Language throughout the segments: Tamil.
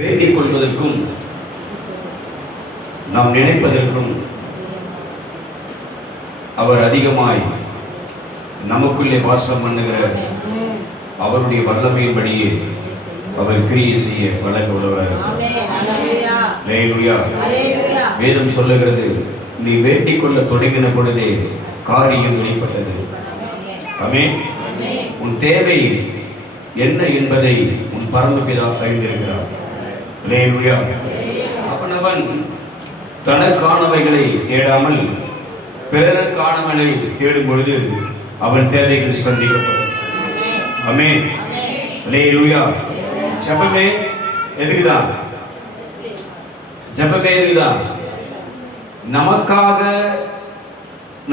வேண்டிக் கொள்வதற்கும் நாம் நினைப்பதற்கும் அவர் அதிகமாய் நமக்குள்ளே வாசம் பண்ணுகிற அவருடைய வல்லமையின்படியே அவர் கிரியை செய்ய வல்லமை உள்ளவராக இருக்கிறார். வேதம் சொல்லுகிறது, நீ வேண்டிக் கொள்ள தொடங்கின பொழுதே காரியம் வெளிப்பட்டது. ஆமென். உன் தேவை என்ன என்பதை உன் பரமபிதா அறிந்திருக்கிறார். அவனவன் தனக்கானவைகளை தேடாமல் பிறருக்கானவனை தேடும் பொழுது அவன் தேவைகள் சந்திக்கப்படும். ஆமென். அல்லேலூயா. ஜெபமே எதுக்குதான்? ஜெபமே எதுக்குதான்? நமக்காக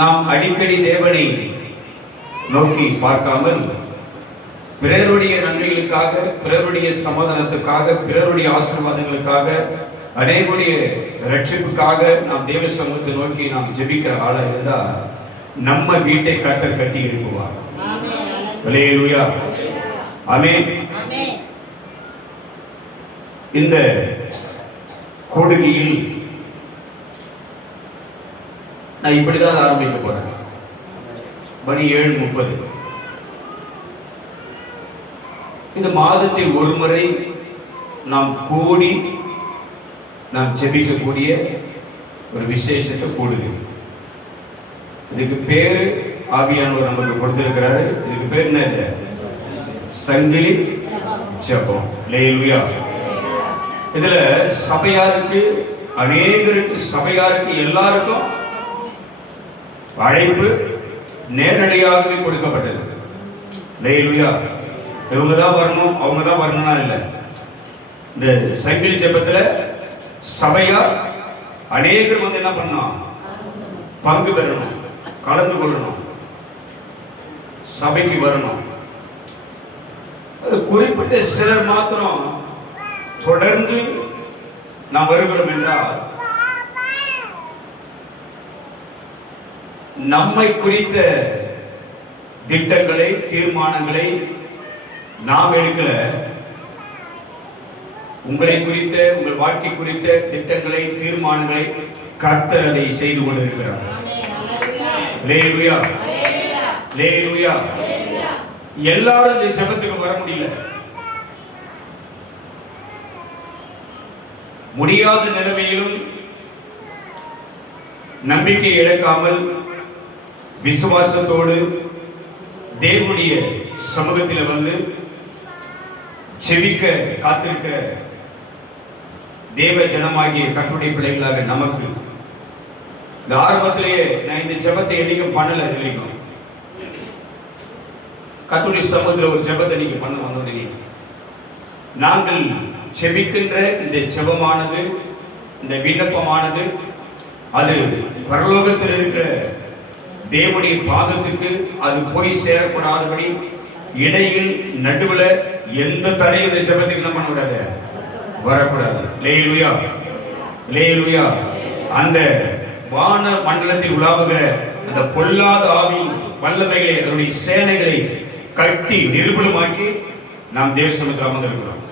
நாம் அடிக்கடி தேவனை நோக்கி பார்க்காமல் பிறருடைய நன்மைகளுக்காக, பிறருடைய சமாதானத்துக்காக, பிறருடைய ஆசீர்வாதங்களுக்காக, அநேகருடைய ரட்சிப்புக்காக நாம் தேவ சமூகத்தை நோக்கி நாம் ஜெபிக்கிற ஆளா இருந்தா நம்ம வீட்டை கர்த்தர் கட்டி எழுப்புவார். அல்லேலூயா. ஆமென். இந்த கொடுகையில் நான் இப்படிதான் ஆரம்பிக்க போறேன். மணி 7:30. இந்த மாதத்தில் ஒரு முறை நாம் கூடி நாம் ஜெபிக்கக்கூடிய ஒரு விசேஷத்தை கூடுது. இதுக்கு பேரு ஆவியானவர் நமக்கு கொடுத்திருக்கிறாரு. இதுக்கு பேர் என்ன? சங்கிலி ஜெபம். அல்லேலூயா. இதுல சபையாருக்கு, அநேகருக்கு, சபையாருக்கு எல்லாருக்கும் அழைப்பு நேரடியாகவே கொடுக்கப்பட்டது. அல்லேலூயா. இவங்க தான் வரணும், அவங்க தான் வரணும்னா இல்லை. இந்த சங்கிலி ஜெபத்தில் சபையார் அநேகர் வந்து என்ன பண்ணணும்? பங்கு பெறணும், கலந்து கொள்ளணும், சபைக்கு வரணும். அது குறிப்பிட்ட சிலர் மாத்திரம் தொடர்ந்து நாம் வருகிறோம் என்றால் நம்மை குறித்த திட்டங்களை, தீர்மானங்களை நாம் எடுக்கல. உங்களை குறித்த, உங்கள் வாழ்க்கை குறித்த திட்டங்களை, தீர்மானங்களை கர்த்தர் அதை செய்து கொண்டிருக்கிறார். அல்லேலூயா. அல்லேலூயா. எல்லாரும் இந்த ஜெபத்துக்கு வர முடியல. முடியாத நிலைமையிலும் நம்பிக்கை இழக்காமல் விசுவாசத்தோடு தேவனுடைய சமூகத்தில் வந்து செவிக்க காத்திருக்கிற தேவ ஜனமாகிய கர்த்தருடைய பிள்ளைகளாக நமக்கு இந்த ஆரம்பத்திலேயே நான் இந்த ஜெபத்தை என்னைக்கும் பண்ணல. வரைக்கும் கர்த்தருடைய சமூகத்தில் ஒரு ஜெபத்தை நீங்க பண்ண வந்தது. நாங்கள் செபிக்கின்ற இந்த ஜெபமானது, இந்த விண்ணப்பமானது, அது பரலோகத்தில் இருக்கிற தேவனுடைய பாதத்துக்கு அது போய் சேரக்கூடாதபடி இடையில் நடுவில் எந்த தடையும் இந்த ஜெபத்துக்கு என்ன பண்ணக்கூடாது? வரக்கூடாது. அல்லேலூயா. அல்லேலூயா. அந்த வான மண்டலத்தில் உலாவுகிற அந்த பொல்லாத ஆவி வல்லமைகளை, அதனுடைய சேனைகளை கட்டி நிர்மூலமாக்கி நாம் தேவ சமூகத்தில் அமர்ந்திருக்கிறோம்.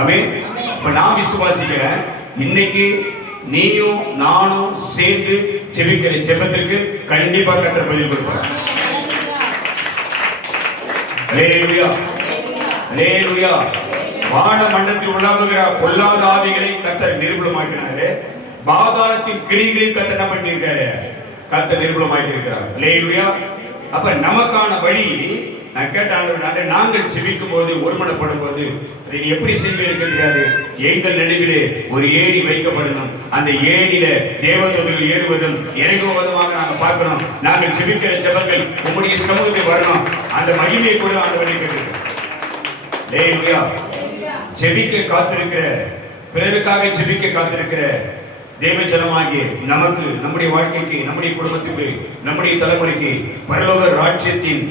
ஆமென். இப்ப நான் விசுவாசிக்கிறேன், இன்னைக்கு நீயும் நானும் சேர்ந்து ஜெபிக்கிற ஜெபத்திற்கு கண்டிப்பா கர்த்தர் பதில் கொடுப்பார். அல்லேலூயா. அல்லேலூயா. வான மண்டலத்தில் உலாவுகிற பொல்லாத ஆவிகளை கர்த்தர் நிர்மூலமாக்கினாரு. பாதாளத்தின் கிரியைகளை கர்த்தர் என்ன பண்ணியிருக்காரு? கர்த்தர் நிர்மூலமாக்கி இருக்கிறார். அல்லேலூயா. அப்ப நமக்கான வழி நான் கேட்டாங்க. நாங்கள் ஜெபிக்கும் போது, ஒருமனப்படும் போது அதை எப்படி செய்வீர்கள் தெரியாது. எங்கள் நடுவிலே ஒரு ஏணி வைக்கப்படணும். அந்த ஏணியில தேவதூதர்கள் ஏறுவதும் இறங்குவதுமாக நாங்கள் பார்க்கணும். நாங்கள் ஜெபிக்கிற ஜெபங்கள் உங்களுடைய சமூகத்தில் வரணும். அந்த மகிமையை கூட அந்த வழி கேட்கிறோம். ஜெபிக்க காத்திருக்கிற, பிறருக்காக ஜெபிக்க காத்திருக்கிற தேவ ஜனமாகிய நமக்கு, நம்முடைய வாழ்க்கைக்கு, நம்முடைய குடும்பத்துக்கு, நம்முடைய தலைமுறைக்கு பரலோக ராஜ்யத்தின்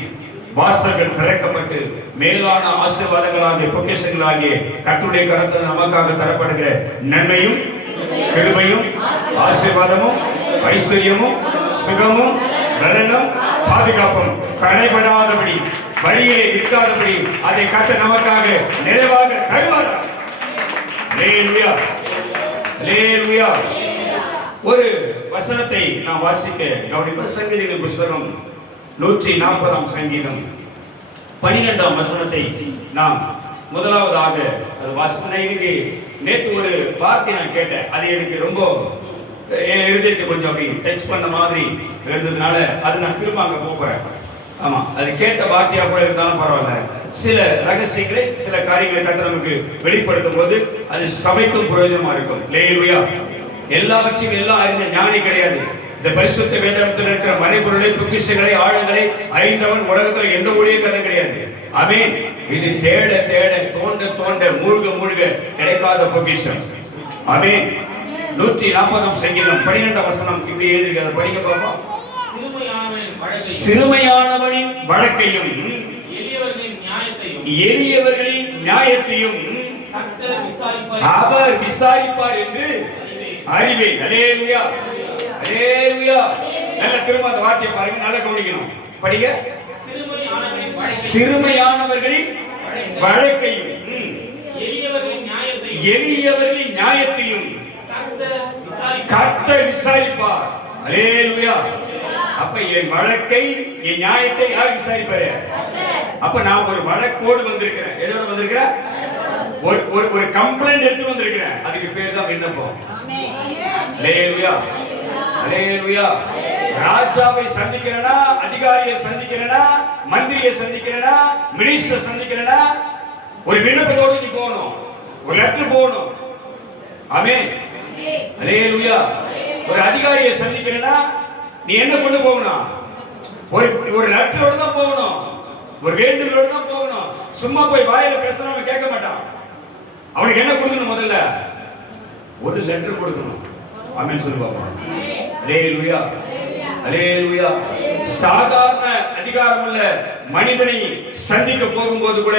வாசல்கள் திறக்கப்பட்டு மேலான ஆசீர்வாதங்களாகிய, பொக்கிஷங்களாகிய கர்த்தருடைய கரத்தில் நமக்காக தரப்படுகிற நன்மையும், கிருபையும், ஆசீர்வாதமும், ஐஸ்வர்யமும், சுகமும், நலனும், பாதுகாப்பும் தடைபடாதபடி, வழியிலே நிற்காதபடி அதை கர்த்தர் நமக்காக நிறைவாக தருவார். அல்லேலூயா அல்லேலூயா. ஒரு வசனத்தை நான் வாசிக்க கவனிப்பேன். சங்கீதங்களின் புத்தகம் 140ஆம் சங்கீதம் 12ஆம் வசனத்தை நாம் முதலாவதாக அது வாசிப்பேன். இன்னைக்கு நேற்று ஒரு வார்த்தை நான் கேட்டேன், அது எனக்கு ரொம்ப எழுதிட்டு கொஞ்சம் அப்படி டச் பண்ண மாதிரி இருந்ததுனால அது நான் திரும்ப அங்க போறேன். ஆமா, அது கேட்ட வார்த்தையா கூட இருந்தாலும் பரவாயில்ல. சில ரகசியங்களை சில காரியங்களை கர்த்தர் நமக்கு வெளிப்படுத்தும் போது அது சபைக்கும் பிரயோஜனமா இருக்கும். அல்லேலூயா. எல்லாவற்றையும் எல்லாம் அறிந்த ஞானி கிடையாது. இந்த பரிசுத்த வேதாகமத்தில் இருக்கிற மறைபொருளை, பொக்கிஷங்களை, ஆழங்களை அறிந்தவன் உலகத்தில் எந்த ஊழியக்காரனும் கிடையாது. ஆமென். இது தேட தேட தோண்ட தோண்ட மூழ்க மூழ்க கிடைக்காத பொக்கிஷம். ஆமென். 140ஆம் சங்கீதம் 12ஆம் வசனம் இப்படி எழுதியிருக்கிறது. படிங்க பாப்போம். சிறுமையானவனின் வழக்கையும் எளியவர்களின் நியாயத்தையும் அவர் விசாரிப்பார் என்று அறிவேன். அல்லேலூயா அல்லேலூயா. நல்ல திரும்ப அந்த வார்த்தையை பாருங்க, நல்லா கவனிக்கணும். படிங்க. சிறுமையானவர்களின் வழக்கையும் எளியவர்களின் நியாயத்தையும் கர்த்தர் விசாரிப்பார். அல்லேலூயா. அப்ப என் வழக்கை, என் நியாயத்தை யார் விசாரிப்பாரு? அப்ப நான் ஒரு வழக்கோடு வந்திருக்கிறேன். எதோட வந்திருக்கிறேன்? ஒரு கம்ப்ளைண்ட் எடுத்து வந்திருக்கிறேன். அதுக்கு பேர் தான் விண்ணப்பம். அல்லேலூயா அல்லேலூயா. ராஜாவை சந்திக்கிறேனா, அதிகாரியை சந்திக்கிறேனா, மந்திரியை சந்திக்கிறேனா, மினிஸ்டர் சந்திக்கிறேனா, ஒரு விண்ணப்பத்தோடு நீ போகணும், ஒரு லெட்டர் போகணும். ஆமென். அல்லேலூயா. ஒரு அதிகாரியை சந்திக்கிறேனா நீ என்ன கொண்டு போகணும்? ஒரு லெட்டரோட தான் போகணும், ஒரு வேண்டுதலோட தான் போகணும். சும்மா போய் வாயில பேசுறவன் கேட்க மாட்டான். அவனுக்கு என்ன கொடுக்கணும்? முதல்ல ஒரு லெட்டர் கொடுக்கணும். ஆமென் சொல்லு பாப்போம். அல்லேலூயா அல்லேலூயா. சாதாரண அதிகாரம் உள்ள மனிதனை சந்திக்க போகும்போது கூட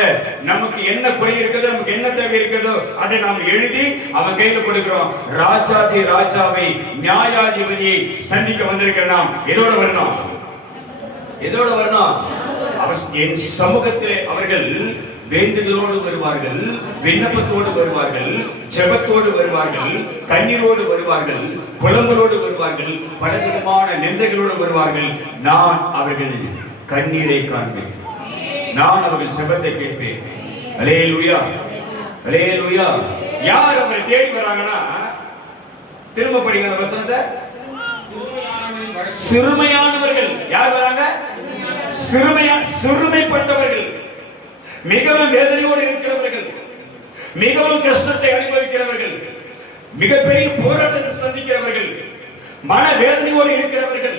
நமக்கு என்ன குறை இருக்கிறதோ, நமக்கு என்ன தேவை இருக்கிறதோ அதை நாம் எழுதி அவன் கையில கொடுக்கிறோம். ராஜாதி ராஜாவை, நியாயாதிபதியை சந்திக்க வந்திருக்கிற நாம் எதோட வரணும்? எதோட வரணும்? என் சமூகத்திலே அவர்கள் வேண்டுதலோடு வருவார்கள், விண்ணப்பத்தோடு வருவார்கள், ஜெபத்தோடு வருவார்கள், கண்ணீரோடு வருவார்கள், புலம்பலோடு வருவார்கள், பலவிதமான நிந்தைகளோடு வருவார்கள். நான் அவர்கள் கண்ணீரை காண்பேன், நான் அவர்கள் ஜெபத்தை கேட்பேன். அல்லேலூயா அல்லேலூயா. யார் அவரை தேடி வராங்கன்னா, திரும்ப படிங்க அந்த வசனத்தை. சிறுமையானவர்கள். யார் வராங்க? சிறுமைப்பட்டவர்கள், மிகவும் வேதனையோடு இருக்கிறவர்கள், மிகவும் கஷ்டத்தை அனுபவிக்கிறவர்கள், மிகப்பெரிய போராட்டத்தை சந்திக்கிறவர்கள், மன வேதனையோடு இருக்கிறவர்கள்,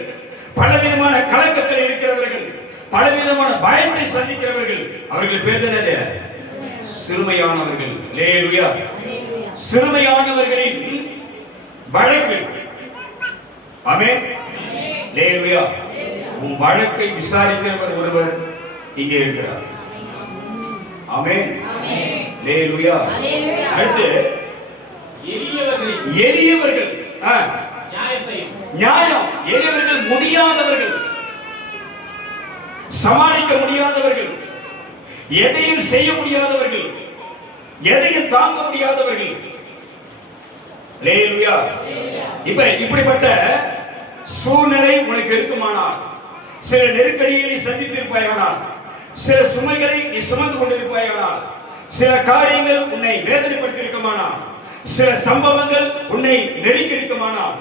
பலவிதமான கலக்கத்தில் இருக்கிறவர்கள், பலவிதமான பயத்தை சந்திக்கிறவர்கள், அவர்கள் பேர் என்னது? சிறுமையானவர்கள். அல்லேலூயா. சிறுமையானவர்களின் வழக்கு. ஆமென். அல்லேலூயா. உன் வழக்கை விசாரிக்கிறவர் ஒருவர் இங்கே இருக்கிறார். ஆமென். அல்லேலூயா. அடுத்து எளியவர்கள். நியாயம். எளியவர்கள் முடியாதவர்கள், சமாளிக்க முடியாதவர்கள், எதையும் செய்ய முடியாதவர்கள், எதையும் தாங்க முடியாதவர்கள். அல்லேலூயா. இப்படிப்பட்ட சூழ்நிலை உனக்கு இருக்குமானால், சில நெருக்கடிகளை சந்தித்திருப்பாயானால், சில சுமைகளை நீ சுமந்து கொண்டிருப்பாயானால், சில காரியங்கள் உன்னை வேதனைப்படுத்தி இருக்குமானால், சில சம்பவங்கள் உன்னை நெருக்கி இருக்குமானால்,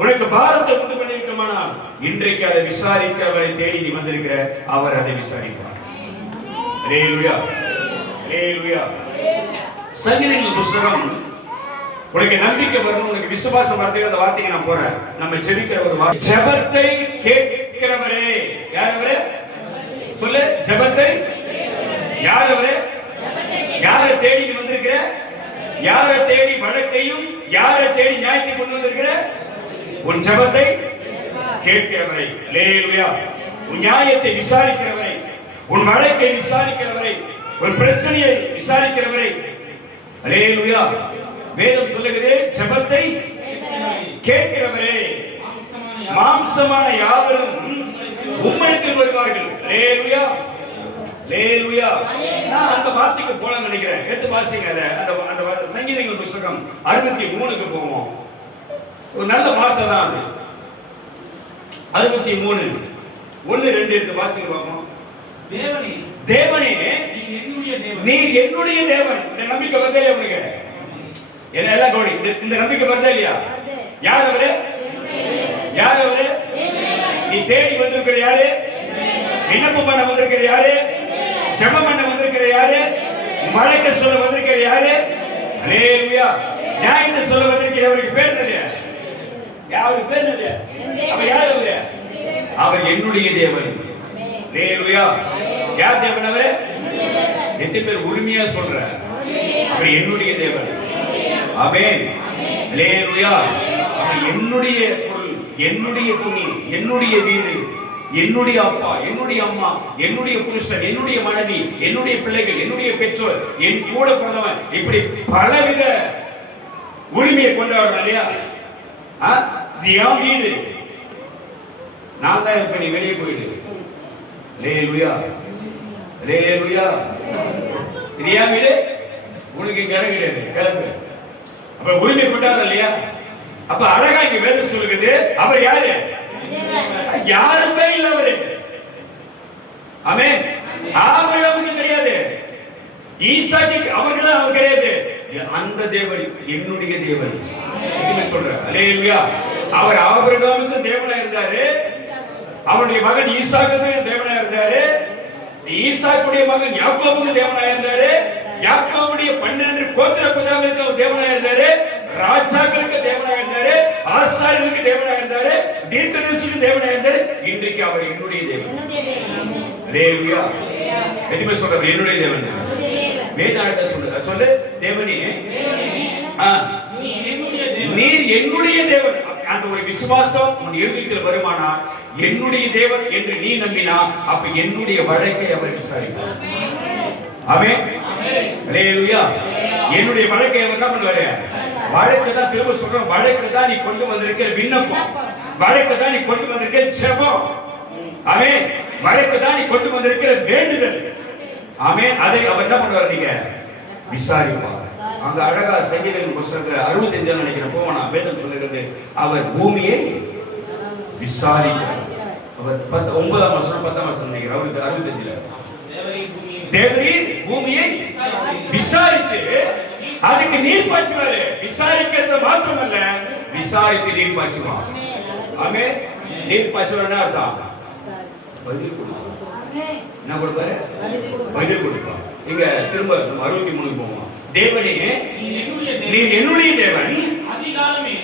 உனக்கு பாரத்தை உண்டு பண்ணிருக்குமானால், இன்றைக்கு அதை விசாரிக்க அவரை தேடி நீ வந்திருக்கிற, அவர் அதை விசாரிப்பார். அல்லேலூயா அல்லேலூயா. சங்கீதங்களின் புத்தகம். உனக்கு நம்பிக்கை வரணும், உனக்கு விசுவாசம் வரதுக்கு அந்த வார்த்தைக்கு நான் போறேன். நம்ம ஜெபிக்கிற ஒரு வார்த்தை. ஜெபத்தை கேட்கிறவரே. யார் அவரே? சொல்லு. ஜெபத்தை. யார் அவரே? யாரை தேடி வந்திருக்கிற? யாரை தேடி வழக்கையும் யாரை தேடி நியாயத்தை கொண்டு வந்திருக்கிற? உன் ஜெபத்தை கேட்கிறவரை. அல்லேலூயா. உன் நியாயத்தை விசாரிக்கிறவரை, உன் வழக்கை விசாரிக்கிறவரை, உன் பிரச்சனையை விசாரிக்கிறவரை. அல்லேலூயா. வேதம் சொல்லுகிறது, ஜெபத்தை கேட்கிறவரே, மாம்சமான யாவரும் உம்மிடத்தில் வருவார்கள். அல்லேலூயா அல்லேலூயா. நான் அந்த வார்த்தைக்கு போல நினைக்கிறேன். எடுத்து வாசிங்க. அந்த சங்கீதங்கள் புஸ்தகம் 63க்கு போவோம். ஒரு நல்ல வார்த்தை தான் அது. 63 1 2 எடுத்து வாசிங்க பார்ப்போம். தேவனே தேவனே நீர் என்னுடைய தேவன். இந்த நம்பிக்கை வருதா இல்லையா உங்களுக்கு? என்ன எல்லாம் கவனி. இந்த நம்பிக்கை வருதா இல்லையா? யார் அவரு? யார் அவரு? நீ தேடி வந்திருக்கிற யாரு? விண்ணப்பம் பண்ண வந்திருக்கிற யாரு? ஜெபம் பண்ண வந்திருக்கிற யாரு? வழக்க சொல்ல வந்திருக்கிற யாரு? அல்லேலூயா. நியாயத்தை சொல்ல வந்திருக்கிற அவருக்கு பேர் என்னது? அவருக்கு பேர் என்னது? அவர் யார் அவரு? அவர் என்னுடைய தேவன். அல்லேலூயா. யார் தேவன் அவரு? எத்தனை பேர் உரிமையா சொல்ற? அவர் என்னுடைய தேவன். ஆமென். அல்லேலூயா. அவர் என்னுடைய பொருள், என்னுடைய துணி, என்னுடைய வீடு, என்னுடைய அப்பா, என்னுடைய அம்மா, என்னுடைய புருஷன், என்னுடைய மனைவி, என்னுடைய பிள்ளைகள், என்னுடைய பெற்றோர், என் கூட பிறந்தவன், இப்படி பலவித உரிமையை கொண்டாடுறோம் இல்லையா? இது என் வீடு, நான் தான் இப்ப நீ வெளியே போயிடு. அல்லேலூயா. அல்லேலூயா. இது என் வீடு, உனக்கு இடம் கிடையாது, கிளம்பு. அப்ப உரிமை கொண்டாடுற இல்லையா? அப்ப அழகா இங்க வேதம் சொல்லுகிறது, அவர் யாரு? யாருமே இல்ல அவரு. ஆமென். ஆபிரகாமுக்கு கிடையாது, ஈசாக்குக்கு அவருக்கு தான் அவர் கிடையாது. அந்த தேவன் என்னுடைய தேவன் சொல்ற. அல்லேலூயா. அவர் ஆபிரகாமுக்கு தேவனா இருந்தாரு, அவருடைய மகன் ஈசாக்குக்கு தேவனா இருந்தாரு, ஈசாக்குடைய மகன் யாக்கோபுக்கு தேவனா இருந்தாரு, யாக்கோபுடைய 12 கோத்திர பிதாக்களுக்கு அவர் தேவனா இருந்தாரு, ராஜாக்களுக்கு தேவனா இருந்தாரு, ஆசாரியர்களுக்கு தேவனா இருந்தாரு, தீர்க்கதரிசிக்கு தேவனா இருந்தாரு. இன்றைக்கு அவர் என்னுடைய தேவன். அல்லேலூயா. எதுமே சொல்றது என்னுடைய தேவன். வேதாளத்தை சொல்ற சொல்லு, தேவனே நீர் என்னுடைய தேவன். அந்த ஒரு விசுவாசம் உன் இருதயத்தில் வருமானா, என்னுடைய தேவன் என்று நீ நம்பினா, அப்ப என்னுடைய வழக்கை அவர் விசாரிப்பார். ஆமென். அல்லேலூயா. என்னுடைய வழக்கை அவர் என்ன பண்ணுவாரு? வழக்கு தான், திரும்ப சொல்றோம், வழக்கு தான் நீ கொண்டு வந்திருக்கிற விண்ணப்பம், வழக்கு தான் நீ கொண்டு வந்திருக்கிற ஜெபம். ஆமென். வழக்கு தான் நீ கொண்டு வந்திருக்கிற வேண்டுதல். ஆமென். அதை அவர் என்ன பண்ணுவார்? நீங்க விசாரிப்பார். அங்க அழகா சங்கீதம் புத்தகத்துல 65 நினைக்கிறேன் போவானா, வேதம் சொல்லுகிறது, அவர் பூமியை விசாரிக்கிறார். அவர் 9ஆம் வசனம் 10ஆம் வசனம் நினைக்கிறேன், 65ல தேவரீர் பூமியை விசாரித்து அதுக்கு நீர் பாய்ச்சுவாரு. விசாரிக்கிறது மாத்திரமல்ல, விசாரித்து நீர் பாய்ச்சுவான். ஆமென். நீர் பாய்ச்சுவார் அர்த்தம் பதில் கொடுப்பார். என்ன கொடுப்பாரு? பதில் கொடுப்பார். இங்க திரும்ப 63 போவோம். தேவனே நீர் என்னுடைய தேவன், அதிகாலமே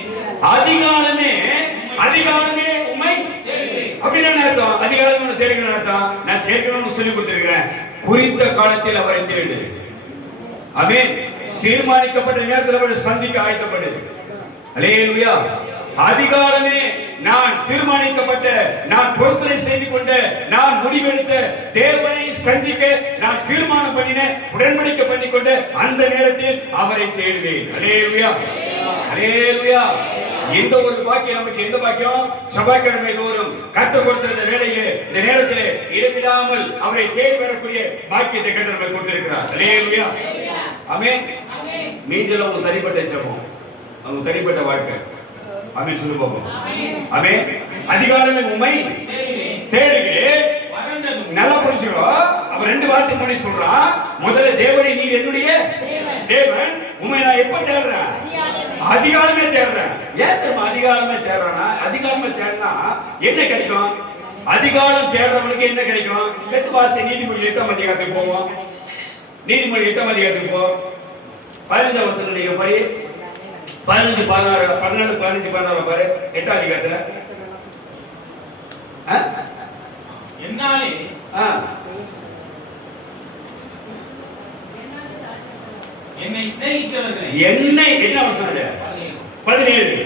அதிகாலமே உம்மை தேடுகிறேன். அப்படின்னா என்ன அர்த்தம்? அதிகாலமே உன்னை தேடுகிறேன் அர்த்தம். நான் தேடுகிறேன்னு சொல்லி கொடுத்திருக்கிறேன். குறித்த காலத்தில் அவரை தேடு. ஆமென். தீர்மானிக்கப்பட்ட நேரத்தில் அவரை சந்திக்க ஆயத்தப்படு. அல்லேலூயா. அதிகாலமே நான் தீர்மானிக்கப்பட்ட, நான் பொருத்தனை செய்து கொண்ட, நான் முடிவெடுத்த தேவனை சந்திக்க நான் தீர்மானம் பண்ணின, உடன்படிக்கை பண்ணிக்கொண்ட அந்த நேரத்தில் அவரை தேடுவேன். அல்லேலூயா. அல்லேலூயா. இந்த ஒரு பாக்கியம் நமக்கு எந்த பாக்கியம்? செவ்வாய்க்கிழமை தோறும் கர்த்தர் கொடுத்த வேளையிலே, இந்த நேரத்திலே இடைவிடாமல் அவரை தேடி வரக்கூடிய பாக்கியத்தை கர்த்தர் நமக்கு கொடுத்திருக்கிறார். அல்லேலூயா. ஆமென். மீதில உங்க தனிப்பட்ட ஜெபம், உங்க தனிப்பட்ட வாழ்க்கை. ஆமென் சொல்லு பாப்போம். ஆமென். அதிகாலமே உம்மை தேடுகிறேன். நல்லா புரிஞ்சுக்கோ. அவர் 2 வார்த்தை முன்னாடி சொல்றான். முதல்ல தேவனே நீர் என்னுடைய தேவன், உம்மை நான் எப்ப தேடுறேன்? அதிகாலமே தேடுறேன். ஏன் தெரியுமா அதிகாலமே தேடுறானா? அதிகாலமே தேடினா என்ன கிடைக்கும்? அதிகாலம் தேடுறவனுக்கு என்ன கிடைக்கும்? வாசி நீதிமொழி 8ஆம் அதிகாரத்துக்கு போவோம். நீதிமொழி 8ஆம் அதிகாரத்துக்கு போ. 15ஆம் வசனம் நீங்க படி. 15 16 14 15 16 பாரு. 8ஆம் அதிகாரத்துல என்னாலே என்னை சிநேகிக்கிறவர்களே, என்னை என்ன வசனம்? 17.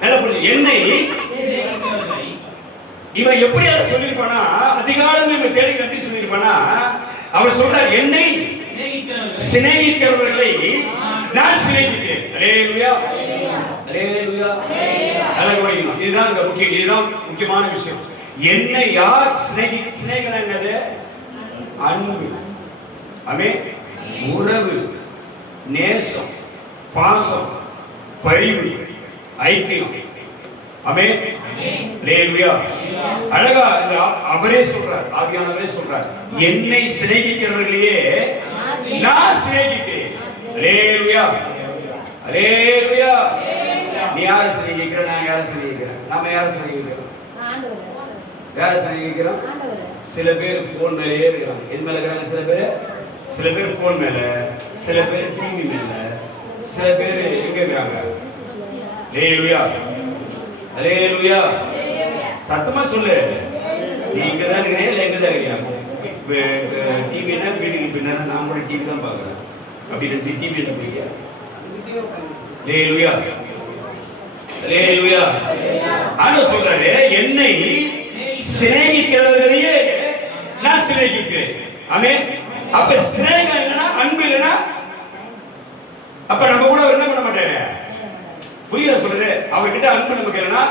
நல்ல புரிஞ்சு. என்னை இவன் எப்படி அதை சொல்லிருப்பானா? அதிகாலமே இவன் தேடி எப்படி சொல்லிருப்பானா? அவர் சொல்றார், என்னை சிநேகிக்கிறவர்களை நான் சிநேகிக்கிறேன். அல்லேலூயா. அல்லேலூயா. நல்லா கவனிக்கணும். இதுதான் முக்கியமான விஷயம். என்னை யார் சிநேகிக்கிறா? என்னது? அன்பு. ஆமென். உறவு, நேசம், பாசம், பரிவு, ஐக்கியம். ஆமென். அல்லேலூயா. அழகா அவரே சொல்றார், ஆவியானவரே சொல்றார், என்னை சிநேகிக்கிறவர்களையே நான் சிநேகிக்கிறேன். அல்லேலூயா. அல்லேலூயா. நீ யாரை சிநேகிக்கிற? நான் யாரை சிநேகிக்கிறேன்? நாம யாரை சிநேகிக்கிறோம்? யாரை சிநேகிக்கிறோம்? சில பேர் போன் மேலேயே இருக்கிறாங்க. எது மேல இருக்கிறாங்க? சில பேர் போன் மேல, சில பேர் டிவி மேல, சில பேர் எங்க இருக்கிறாங்க? அல்லேலூயா. அல்லேலூயா. சத்தமா சொல்லு. நீ இங்க தான் இருக்கிறீங்க இல்ல எங்க தான் இருக்கிறீங்க? டிவினா வீட்டுக்கு பின்னாடி நான் கூட டிவி தான் பார்க்குறேன். அப்படி நினச்சி டிவி என்ன போய்க்க? அல்லேலூயா. அல்லேலூயா. ஆண்டவர் சொல்றாரு, என்னை சிநேகிக்கிறவர்களையே நான் சிநேகிக்கிறேன். ஆமென். அப்ப சிநேகம் இல்லைன்னா, அன்பு இல்லைன்னா, அப்ப நம்ம கூட என்ன பண்ண மாட்டாரு? புரியுதா சொல்றது? அவர்கிட்ட அன்பு நமக்கு இல்லைன்னா,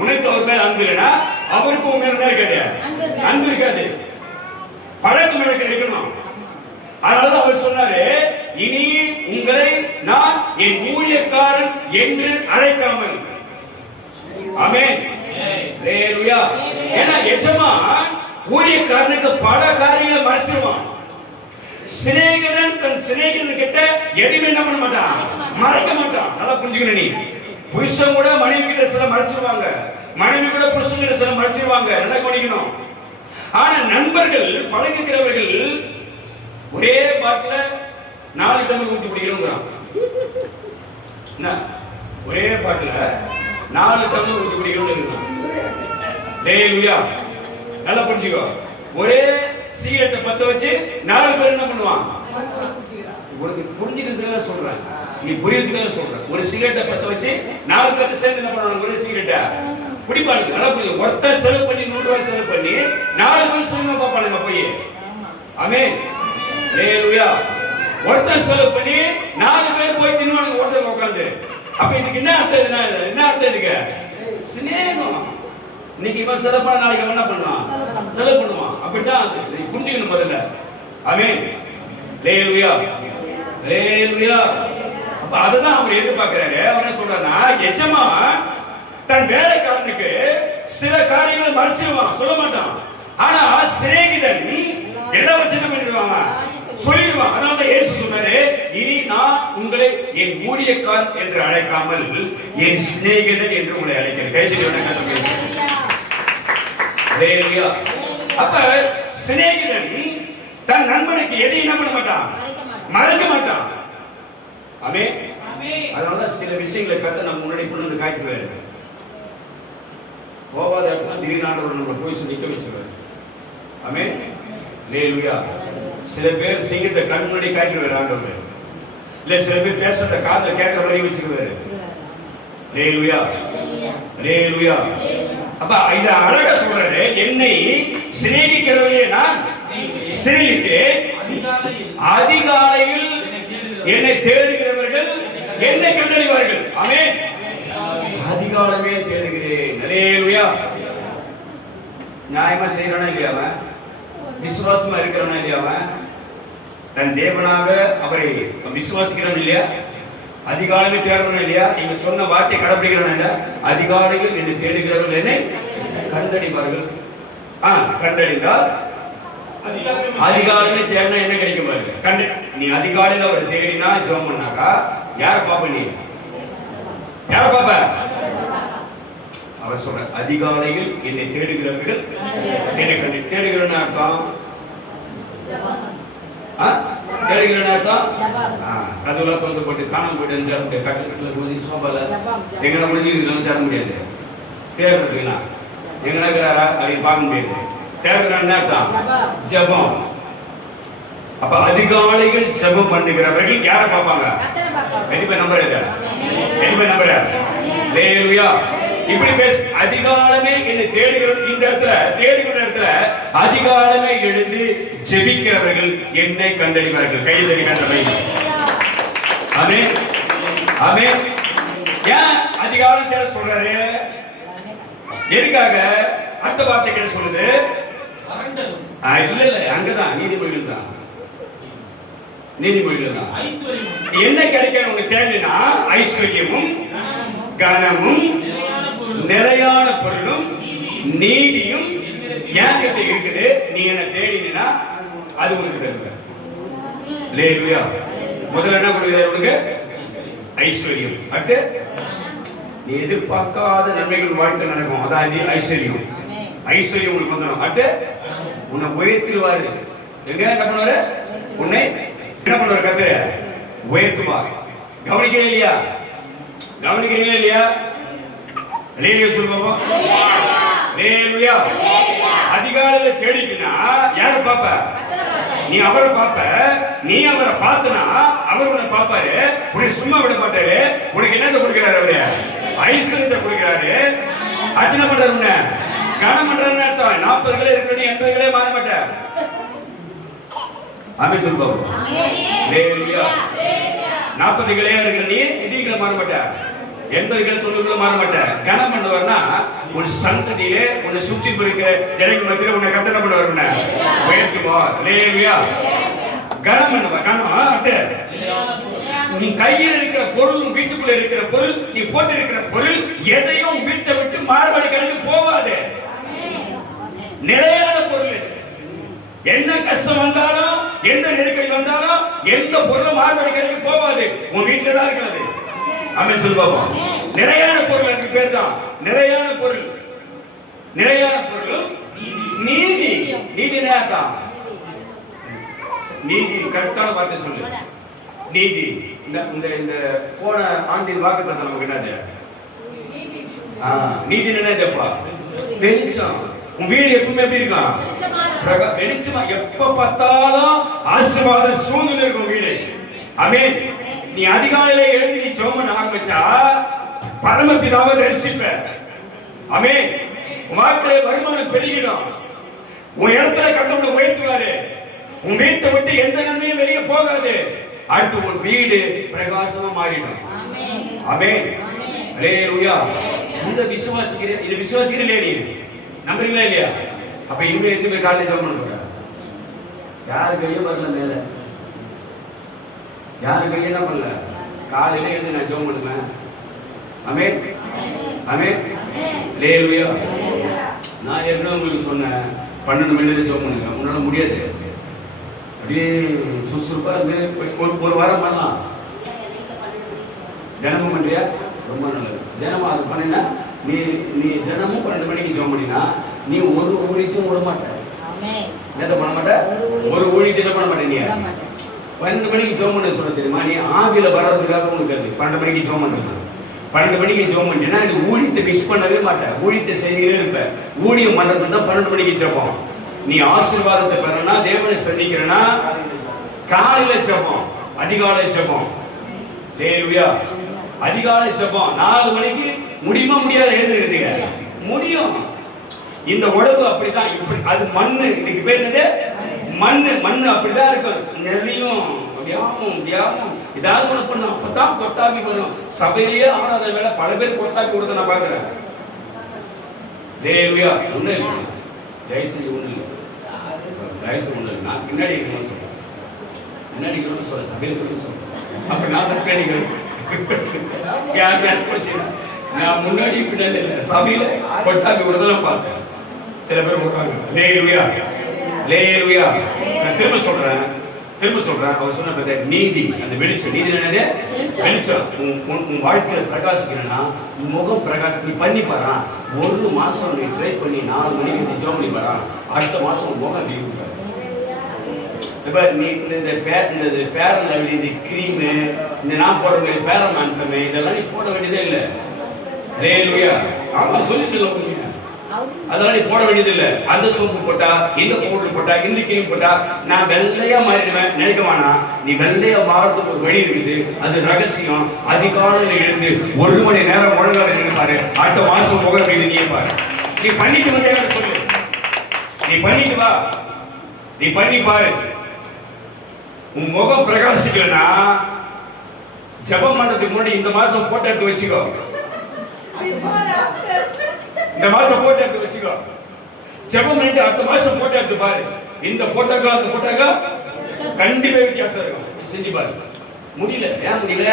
உனக்கு அவர் மேல அன்பு இல்லைன்னா அவருக்கு உன் மேல தான் இருக்காது, அன்பு இருக்காது. பழக்கம் எனக்கு இருக்கணும். அதனாலதான் அவர் சொன்னாரு, இனி உங்களை நான் என் ஊழியக்காரன் என்று அழைக்காமல். ஆமென். அல்லேலூயா. ஏன்னா எஜமான் ஊழியக்காரனுக்கு பல காரியங்களை மறைச்சிருவான். சிநேகிதன் தன் சிநேகிதன் கிட்ட எதுவுமே என்ன பண்ண மாட்டான், மறைக்க மாட்டான். நல்லா புரிஞ்சுக்கணும். நீ புருஷன் கூட மனைவி கிட்ட சில மறைச்சிருவாங்க, மனைவி கூட புருஷன் கிட்ட சில மறைச்சிருவாங்க. நல்லா கவனிக்கணும். ஆனா நண்பர்கள், பழகுகிறவர்கள் ஒரே பாட்டில 4 டம்ளர் ஊத்தி குடிக்கிறோம். என்ன? ஒரே பாட்டில 4 டம்ளர் ஊத்தி குடிக்கிறோம். அல்லேலூயா. நல்லா புரிஞ்சுக்கோ. ஒரே சிகரெட்டை பத்த வச்சு 4 பேர் என்ன பண்ணுவான்? உனக்கு புரிஞ்சுக்கிறதுக்காக சொல்றேன், நீ புரியறதுக்காக சொல்றேன். ஒரு சிகரெட்டை பத்த வச்சு 4 பேர் சேர்ந்து என்ன பண்ணுவாங்க? ஒரே சிகரெட்டை குடிப்பானுங்க. நல்லா புரியுது. ஒருத்தர் செலவு பண்ணி 100 ரூபாய் செலவு பண்ணி 4 பேர் சினிமா பார்ப்பானுங்க போய். ஆமென். அல்லேலூயா. ஒருத்தர் செலவு பண்ணி 4 பேர் போய் தின்னுவானுங்க ஒருத்தர் உட்கார்ந்து. அப்ப இதுக்கு என்ன அர்த்தம்? என்ன அர்த்தம் இதுக்கு? சிநேகம். இன்னைக்கு இவன் செலவு பண்ண, நாளைக்கு என்ன பண்ணுவான்? செலவு பண்ணுவான். அப்படித்தான் நீ புரிஞ்சுக்கணும் முதல்ல. ஆமென். அல்லேலூயா. அல்லேலூயா. அப்ப அதுதான் அவர் எதிர்பார்க்கிறாரு. அவர் என்ன சொல்றாருன்னா, எஜமான் தன் வேலைக்காரனுக்கு சில காரியங்களை மறைச்சிருவான், சொல்ல மாட்டான். ஆனா சிநேகிதன் என்ன வச்சு என்ன பண்ணிடுவாங்க? சொல்லிடுவான். அதனால இயேசு சொன்னாரு, இனி நான் உங்களை என் ஊழியக்காரன் என்று அழைக்காமல் என் சிநேகிதன் என்று உங்களை அழைக்கிறேன். கைதடி வணக்கம். அல்லேலூயா. அப்ப சிநேகிதன் தன் நண்பனுக்கு எதையும் என்ன பண்ண மாட்டான்? மறைக்க மாட்டான். ஆமென். அதனால சில விஷயங்களை கத்த நம்ம முன்னாடி கொண்டு வந்து காட்டுவாரு. போகாத இடத்துல திடீர்னு ஆண்டவர் நம்மளை போய் சொல்லி நிற்க வச்சிருவாரு. ஆமென். அல்லேலூயா. சில பேர் செய்யறத கண் முன்னாடி காட்டுவாரு ஆண்டவர். இல்ல சில பேர் பேசுறத காதுல கேட்கிற மாதிரி வச்சிருவாரு. அல்லேலூயா. அல்லேலூயா. அப்ப இத அழகா சொல்றாரு, என்னை சிநேகிக்கிறவர்களே நான் சிநேகிக்கிறேன். அதிகாலையில் என்னை தேடுகிறவர்கள் என்னை கண்டறிவார்கள். ஆமென். அதிகாலமே தேடுகிறேன். அல்லேலூயா. நியாயமா செய்யறானா இல்லையா? அவன் விசுவாசமா இருக்கிறானா இல்லையா? அவன் தன் தேவனாக அவரை விசுவாசிக்கிறான் இல்லையா? அதிகாலமே தேடுறானா இல்லையா? இங்க சொன்ன வார்த்தை கடைபிடிக்கிறானா இல்லையா? அதிகாலையில் என்னை தேடுகிறவர்கள் என்னை கண்டறிவார்கள். கண்டறிந்தால் அதிகாலையில தேடினா என்ன கிடைக்கும் பாருங்க. நீ அதிகாலையில அவரை தேடினா ஜெபம் பண்ணாக்கா யார பாப்ப? நீ யார பாப்ப? அவர் சொல்ற அதிகாலையில் என்னை தேடுகிறவர்கள் என்னை கண்டு. தேடுகிறன்னு அர்த்தம், தேடுகிறன்னு அர்த்தம் கதவுல தொந்து போட்டு காணாம போயிட்டு கட்டில போய் சோபால எங்கன முடிஞ்சு தேட முடியாது. தேடுறதுக்குன்னா எங்கன இருக்கிறாரா அப்படின்னு பார்க்க முடியாது. தேடுகிறான்னு அர்த்தம் ஜெபம். அப்ப அதிகாலையில் ஜெபம் பண்ணுகிறவர்கள் யாரை பார்ப்பாங்க? எதுவுமே நம்பர் எது? எதுவுமே நம்பர். அல்லேலூயா. இப்படி பேச அதிகாலமே என்னை தேடுகிற இந்த இடத்துல, தேடுகிற இடத்துல அதிகாலமே எழுந்து ஜெபிக்கிறவர்கள் என்னை கண்டறிவார்கள். கைதறி கண்டவை. ஆமென். ஆமென். ஏன் அதிகாலை தேட சொல்றாரு? எதுக்காக? அடுத்த வார்த்தை கேட்டு சொல்லுது. இல்ல அங்கதான் நீதிமொழிகள் தான். நீதிமொழிகள் தான். ஐஸ்வர்யமும் என்ன கிடைக்க உனக்கு தேவைன்னா ஐஸ்வர்யமும் கனமும் நிலையான பொருளும் நீதியும் என்கிட்ட இருக்குது. நீ என்ன தேடினா அது உனக்கு தருவேன். அல்லேலூயா. முதல்ல என்ன கொடுக்கிறார் உனக்கு? ஐஸ்வர்யம். அடுத்து நீ எதிர்பார்க்காத நன்மைகள் வாழ்க்கை நடக்கும். அதான் ஐஸ்வர்யம். ஐஸ்வர்யம் உங்களுக்கு வந்துடும். அடுத்து உன்னை உயர்த்திடுவாரு. எங்க என்ன பண்ணுவாரு? உன்னை என்ன பண்ணுவாரு? கர்த்தர் உயர்த்துவார். கவனிக்கிறீங்க இல்லையா? கவனிக்கிறீங்களா இல்லையா? அல்லேலூயா சொல்லுவோம். அல்லேலூயா. அதிகாலையில தேடினா யார பாப்ப? நீ அவரை பாப்ப. நீ அவரை பார்த்தனா அவர் உன்னை பாப்பாரு. உன்னை சும்மா விட மாட்டாரு. உனக்கு என்னத்தை கொடுக்கிறாரு? அவரு ஐஸ்வர்யத்தை கொடுக்கிறாரு. அது என்ன பண்றாரு? உன்னை கனம் பண்றாருன்னு அர்த்தம். 40 கிலோ இருக்கிற நீ 80 கிலோ மாற மாட்ட. ஆமென் சொல்லு பாப்போம். அல்லேலூயா. 40 கிலோ இருக்கிற நீ எத்தனை கிலோ மாற மாட்ட? 80 கிலோ 90 கிலோ மாற மாட்ட. கனம் பண்ணுவார்னா உன் சந்ததியிலே உன்னை சுற்றி இருக்கிற ஜனங்கள் மத்தியில உன்னை கர்த்தர் என்ன பண்ணுவார்? உன்னை உயர்த்துவார். அல்லேலூயா. கனம் பண்ணுவார். கனம் அது உன் கையில் இருக்கிற பொருள், உன் வீட்டுக்குள்ள இருக்கிற பொருள், நீ போட்டு இருக்கிற பொருள் எதையும் வீட்டை விட்டு மாறுபாடு கணக்கு போகாது. நிலையான பொருள். என்ன கஷ்டம் வந்தாலும் எந்த நெருக்கடி வந்தாலும் எந்த பொருளும் மாறுபாடு கணக்கு போகாது. உன் வீட்டுல தான் இருக்கிறது. ஆமென் சொல்லு பாப்போம். நிறையான பொருள் அதுக்கு பேர் தான் நிறையான பொருள். நிறையான பொருள் நீதி. நீதி என்ன? நீதி கரெக்டான வார்த்தை சொல்லு. நீதி. இந்த போன ஆண்டின் வாக்குத்தத்தம் நமக்கு என்னது? நீதி என்னதுப்பா? வெளிச்சம். உன் வீடு எப்பவுமே எப்படி இருக்கும்? வெளிச்சமா. எப்ப பார்த்தாலும் ஆசீர்வாத சூழ்நிலை இருக்கும் வீடு. ஆமென். நீ அதிகாலையில எழுந்து நீ ஜெபம் பண்ண ஆரம்பிச்சா பரமபிதாவை தரிசிப்ப. ஆமென். உன் வாழ்க்கையில வருமானம் பெருகிடும். உன் இடத்துல கர்த்தர் உயர்த்துவாரு. உன் வீட்டை விட்டு எந்த நன்மையும் வெளியே போகாது. அடுத்து உன் வீடு பிரகாசமா மாறிடும். ஆமென். அல்லேலூயா. இத விசுவாசிக்கிறேன். இது விசுவாசிக்கிறீங்களா நீ? நம்புறீங்களா இல்லையா? அப்ப இங்க எத்தனை பேர் காலையில ஜெபம் பண்ண போறா? யார் கையும் வரல மேல? யாரு கையும் என்ன பண்ணல? காலையில எழுந்து நான் ஜெபம் பண்ணுவேன். ஆமென். ஆமென். அல்லேலூயா. நான் ஏற்கனவே உங்களுக்கு சொன்னேன் 12 மணி நேரம் ஜெபம் பண்ணுங்க. உன்னால முடியாது. அப்படியே சுறுசுறுப்பா இருந்து ஒரு வாரம் பண்ணலாம். தினமும் பண்றியா? ரொம்ப நல்லது. தினமும் அது பண்ணினா நீ தினமும் 12 மணிக்கு ஜெபம் பண்ணினா நீ ஒரு ஊழியத்தையும் விட மாட்ட. என்ன பண்ண மாட்ட? ஒரு ஊழியத்தை என்ன பண்ண மாட்டே? நீ 12 மணிக்கு ஜெபம் பண்ண சொல்ல தெரியுமா? நீ ஆவில வர்றதுக்காக உனக்கு அது 12 மணிக்கு ஜெபம் பண்றது. 12 மணிக்கு ஜெபம் பண்ணினா நீ ஊழியத்தை மிஸ் பண்ணவே மாட்ட. ஊழியத்தை செய்யவே இருப்ப. ஊழியம் பண்றது தான் 12 மணிக்கு ஜெபம். நீ ஆசீர்வாதத்தை பெறனா, தேவனை சந்திக்கிறனா காலையில ஜெபம், அதிகாலை ஜெபம். அல்லேலூயா. அதிகாலை ஜெபம் 4 மணிக்கு முடியுமா? முடியாது. எழுந்திருக்கிறீங்க முடியும். இந்த உடம்பு அப்படிதான். இப்படி அது மண்ணு. இதுக்கு பேர் என்னது? மண்ணு. மண்ணு அப்படிதான் இருக்கும். நெல்லியும் அப்படியாவும் ஏதாவது ஒண்ணு பண்ணும். அப்பதான் கொட்டாப்பி வரும். சபையிலேயே ஆராதனை வேலை பல பேர் கொட்டாப்பி கொடுத்த நான் பாக்குறேன். அல்லேலூயா. ஒண்ணு இல்லை. தயவுசெய்து ஒண்ணு இல்லை. தயவுசெய்து ஒண்ணு இல்லை. நான் பின்னாடி இருக்கணும்னு சொல்றேன். பின்னாடி இருக்கணும்னு சொல்றேன். சபையில இருக்கணும்னு சொல்றேன். அப்ப நான் தான் பின்னாடி இருக்கணும். நான் முன்னாடி பின்னாடி இல்லை. சபையில கொட்டாப்பி கொடுத்தலாம் பார்த்தேன். சில பேர் கொடுத்தாங்க. அல்லேலூயா. அல்லேலூயா. நான் திரும்ப சொல்றேன். அவர் சொன்ன நீதி. அந்த வெளிச்சம். நீதி என்னது? வெளிச்சம். உன் வாழ்க்கையில பிரகாசிக்கிறனா உன் முகம் பிரகாசம். நீ பண்ணி பாரு. ஒரு மாசம் நீ ட்ரை பண்ணி 4 மணிக்கு நீ ஜெபம் பண்ணி பாரு. அடுத்த மாசம் உன் முகம் லீவ் பாரு. இப்ப நீ இந்த ஃபேர் அண்ட் லவ்லி, இந்த கிரீம், இந்த நான் போட வேண்டிய ஃபேர் அண்ட் ஹேண்ட்ஸம் இதெல்லாம் நீ போட வேண்டியதே இல்லை. அல்லேலூயா. ஆமா சொல்லிட்டு அதெல்லாம் நீ போட வேண்டியது இல்லை. அந்த சோப்பு போட்டா, இந்த பவுடர் போட்டா, இந்த கிரீம் போட்டா நான் வெள்ளையா மாறிடுவேன் நினைக்க வேணாம். நீ வெள்ளையா மாறதுக்கு ஒரு வழி இருக்குது. அது ரகசியம். அதிகாலையில் எழுந்து 1 மணி நேரம் முழங்கால எழுப்பாரு. அடுத்த மாசம் முகம் மீது நீ பாரு. நீ பண்ணிட்டு வந்து சொல்லு. நீ பண்ணிட்டு வா. நீ பண்ணி பாரு. உன் முகம் பிரகாசிக்கலனா ஜெபம் பண்றதுக்கு முன்னாடி இந்த மாசம் போட்டோ எடுத்து வச்சுக்கோ. இந்த மாசம் போட்டோ எடுத்து வச்சுக்கோ. ஜெபம் பண்ணிட்டு அடுத்த மாசம் போட்டோ எடுத்து பாரு. இந்த போட்டோக்கா அந்த போட்டோக்கா கண்டிப்பா வித்தியாசம் இருக்கும். செஞ்சு பாரு. முடியல. ஏன் முடியல?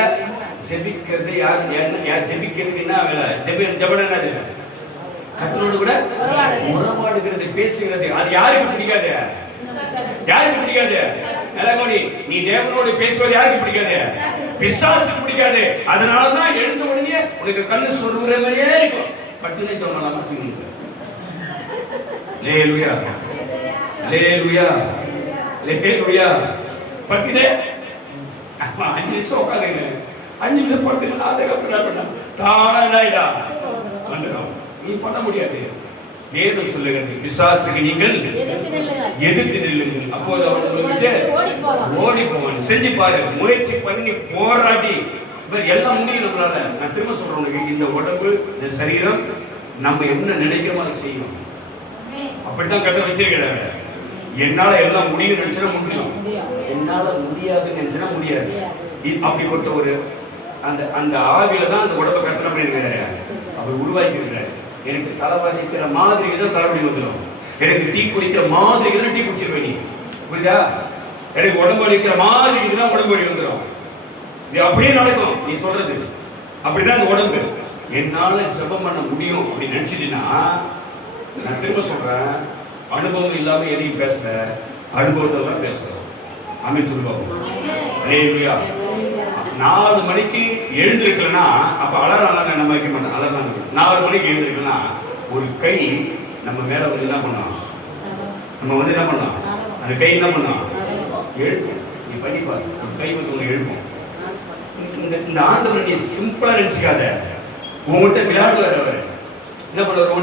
ஜெபிக்கிறது யார் ஜெபிக்கிறது என்ன வேலை? ஜெபம் என்னது? கர்த்தரோடு கூட உறவாடுகிறது, பேசுகிறது. அது யாருக்கு பிடிக்காது? யாருக்கு பிடிக்காது? நீ தேவனோடு பேசுவது யாருக்கு பிடிக்காது? பிசாசுக்கு பிடிக்காது. அதனாலதான் எழுந்த உடனே உனக்கு கண்ணு சொல்ற மாதிரியே இருக்கும். பட்டுனே சொன்னாலாமா தூங்கிடுங்க. லேலுயா லேலுயா லேலுயா. பத்தினே 5 நிமிஷம் உட்காந்துங்க. 5 நிமிஷம் படுத்துக்கலாம். அதுக்கப்புறம் என்ன பண்ண தானா என்னாயிடா வந்துடும். நீ பண்ண முடியாது. வேதம் சொல்லுகிறது பிசாசுக்கு நீங்கள் எதிர்த்து நில்லுங்கள், அப்போது அவர்கள் விட்டு ஓடி போவான். செஞ்சு பாரு, முயற்சி பண்ணி போராடி எல்லாம் முடியும் நம்மளால. நான் திரும்ப சொல்றேன், உனக்கு இந்த உடம்பு இந்த சரீரம் நம்ம என்ன நினைக்கிறோமோ அதை செய்யணும். அப்படித்தான் கர்த்தர் வச்சிருக்கிறாங்க. என்னால எல்லாம் முடியும் நினைச்சா முடியும், என்னால முடியாதுன்னு நினைச்சா முடியாது. அப்படிப்பட்ட ஒரு அந்த அந்த ஆவியில தான் அந்த உடம்பை கர்த்தர் பண்ணிருக்கிறாரு, அவர் உருவாக்கி இருக்கிறார். எனக்கு தலை வலிக்கிற மாதிரி தான் தலைவலி வந்துடும். எனக்கு டீ குடிக்கிற மாதிரி தான் டீ குடிச்சிருவேன். நீ புரியுதா? எனக்கு உடம்பு வலிக்கிற மாதிரி தான் உடம்பு வலி வந்துடும். இது அப்படியே நடக்கும். நீ சொல்றது அப்படிதான் இந்த உடம்பு. என்னால ஜெபம் பண்ண முடியும் அப்படின்னு நினைச்சிட்டீங்கன்னா, நான் திரும்ப சொல்றேன், அனுபவம் இல்லாம எதையும் பேசல, அனுபவத்தெல்லாம் பேசுறேன். ஆமென் சொல்லுவோம். அல்லேலூயா. 4 மணிக்கு எழுந்திருக்கலன்னா அப்ப அலாரம் நம்ம வைக்க மாட்டோம். அலாரம் 4 மணிக்கு எழுந்திருக்கலன்னா ஒரு கை நம்ம மேல வந்து என்ன பண்ணோம், நம்ம வந்து என்ன பண்ணோம், அந்த கை என்ன பண்ணோம், எழுப்போம். நீ பண்ணிப்பாரு, ஒரு கை வந்து உங்களை எழுப்போம். இந்த ஆண்டவர் நீ சிம்பிளா நினைச்சுக்காத. உங்ககிட்ட விளையாடுவார். அவர் என்ன பண்ணுவார்?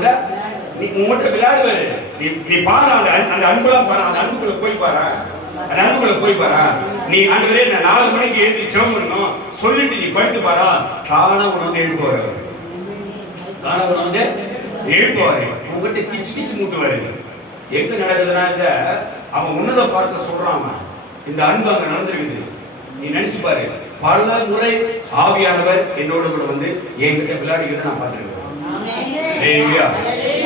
உங்ககிட்ட விளையாடுவாரு. நீ பாரு, அந்த அன்புலாம் பாரு, அந்த அன்புக்குள்ள போய் பாரு, அந்த அன்புக்குள்ள போய் பாரு. நீ ஆண்டவரே நான் 4 மணிக்கு எழுதி ஜெபம் பண்ணணும் சொல்லிட்டு நீ படுத்து பாரா, தானா உன்னை வந்து எழுப்புவாரு. தானா உன்னை வந்து எழுப்புவாரு. உங்ககிட்ட கிச்சு கிச்சு மூட்டுவாரு. எங்க நடக்குதுன்னா, இந்த அவன் உன்னத பார்த்து சொல்றான், இந்த அன்பு அங்க நடந்திருக்குது. நீ நினைச்சு பாரு, பல முறை ஆவியானவர் என்னோட கூட வந்து என்கிட்ட விளையாடிக்கிறத நான் பார்த்துருக்கேன்.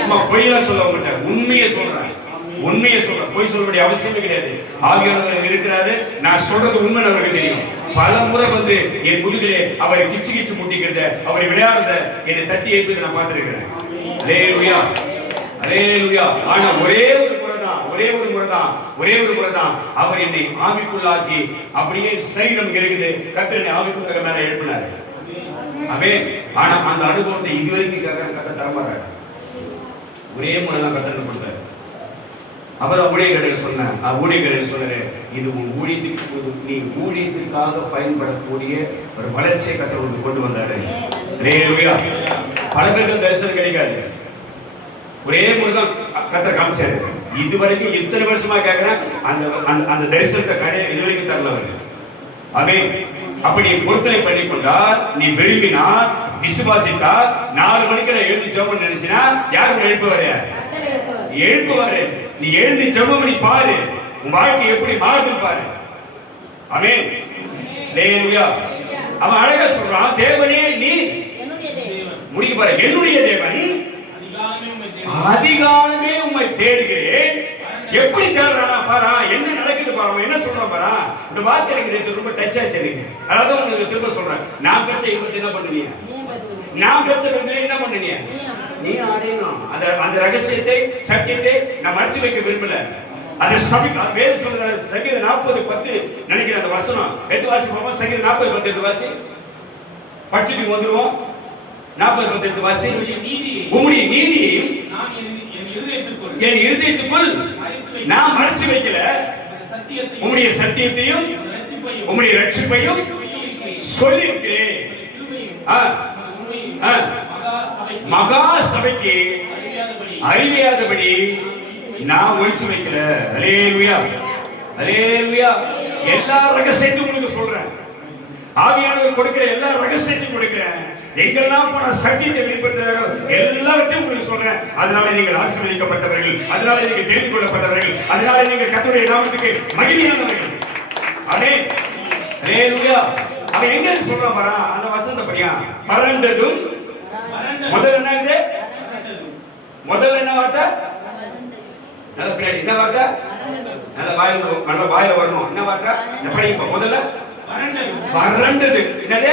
சும்மா பொய்யெல்லாம் சொல்ல உங்ககிட்ட உண்மையை சொல்றேன். உண்மையை சொல்றேன், பொய் சொல்ல வேண்டிய அவசியமே கிடையாது. ஆவியானவர் இருக்கிறாரு, நான் சொல்றது உண்மை அவருக்கு தெரியும். பல முறை வந்து என் முதுகிலே அவரை கிச்சு கிச்சு முட்டிக்கிறத, அவரை விளையாடுறத, என்னை தட்டி எழுப்பி நான் பார்த்திருக்கிறேன். அல்லேலூயா அல்லேலூயா. ஆனா ஒரே ஒரு முறை தான் அவர் என்னை ஆவிக்குள்ளாக்கி அப்படியே சரீரம் இருக்குது, கர்த்தர் என்னை ஆவிக்குள்ளாக மேல எழுப்பினார். ஆமென். ஆனா அந்த அனுபவத்தை இதுவரைக்கும் கர்த்தர் தரமாட்டார். ஒரே முறை தான் கர்த்தர் கொடுத்தார். அப்புறம் ஊழியர்களிடம் சொன்னாரு, இது உன் ஊழியத்துக்கு, நீ ஊழியத்திற்காக பயன்படக்கூடிய ஒரு வளர்ச்சியை கர்த்தர் கொண்டு வந்தாரு. அல்லேலூயா. பல பேருக்கு தரிசனம் கிடைக்காது. ஒரே முறை தான் கர்த்தர் காமிச்சாரு. இதுவரைக்கும் இத்தனை வருஷமா கேட்கிறேன், அந்த தரிசனத்தை இதுவரைக்கும் தரல அவரு. ஆமென். அப்படி பொருத்தனை பண்ணி கொண்டால், நீ விரும்பினால், விசுவாசித்தால், 4 மணிக்கு நான் எழுந்து ஜெபம் நினைச்சினா யாருக்கு எழுப்புவாரு. நீ எழுந்து ஜெபம் பண்ணி பாரு, உன் வாழ்க்கை எப்படி மாறுதுன்னு பாரு. ஆமென். அல்லேலூயா. அவன் அழகா சொல்றான், தேவனே நீ முடிக்க பாரு, என்னுடைய தேவன் அதிகாலமே உம்மை தேடுகிறேன். எப்படி தேடுறானா பாரா, என்ன நடக்குது பாரு, என்ன சொல்றான் பாரா. இந்த வார்த்தை எனக்கு ரொம்ப டச் ஆச்சு எனக்கு. அதாவது உங்களுக்கு திரும்ப சொல்றேன், நான் பெற்ற இன்பத்தை என்ன பண்ணுவீங்க, நான் பெற்ற விடுதலை என்ன பண்ணுவீங்க, நீ அடையணும். அந்த ரகசியத்தை, சத்தியத்தை நான் மறைச்சு வைக்க விரும்பல. அது வேறு சொல்ற சங்கீதம் 40:10 நினைக்கிறேன். அந்த வசனம் எடுத்து வாசி பார்ப்போம். சங்கீதம் 40:10 வாசி, படிச்சுட்டு வந்துருவோம். 40:10 வாசி. உம்முடைய நீதியையும் என் இருதயத்துக்குள் நான் மறைச்சு வைக்கல, உம்முடைய சத்தியத்தையும் உம்முடைய ரட்சிப்பையும் சொல்லியிருக்கிறேன். மகா சபைக்கு அறிவியாதபடி நான் ஒழிச்சு வைக்கல. அல்லேலூயா அல்லேலூயா. எல்லா ரகசியத்தையும் உங்களுக்கு சொல்றேன். ஆவியானவர் கொடுக்கிற எல்லா ரகசியத்தையும் கொடுக்கிறேன். எங்கெல்லாம் போன சத்தியத்தை வெளிப்படுத்துறாரோ எல்லாவற்றையும் உங்களுக்கு சொல்றேன். அதனால நீங்கள் ஆசீர்வதிக்கப்பட்டவர்கள், அதனால நீங்கள் தெரிந்து கொள்ளப்பட்டவர்கள், அதனால நீங்கள் கர்த்தருடைய நாமத்துக்கு மகிமையானவர்கள். ஆமென். அல்லேலூயா. அவன் எங்க சொல்றான் பாரா, அந்த வசனத்தை படியா. பரண்டதும் முதல்ல என்ன இது, முதல்ல என்ன வார்த்தை, நல்ல பின்னாடி என்ன வார்த்தை, நல்ல வாயில வரணும். என்ன வார்த்தை? எப்படி முதல்ல வறண்டது. என்னது?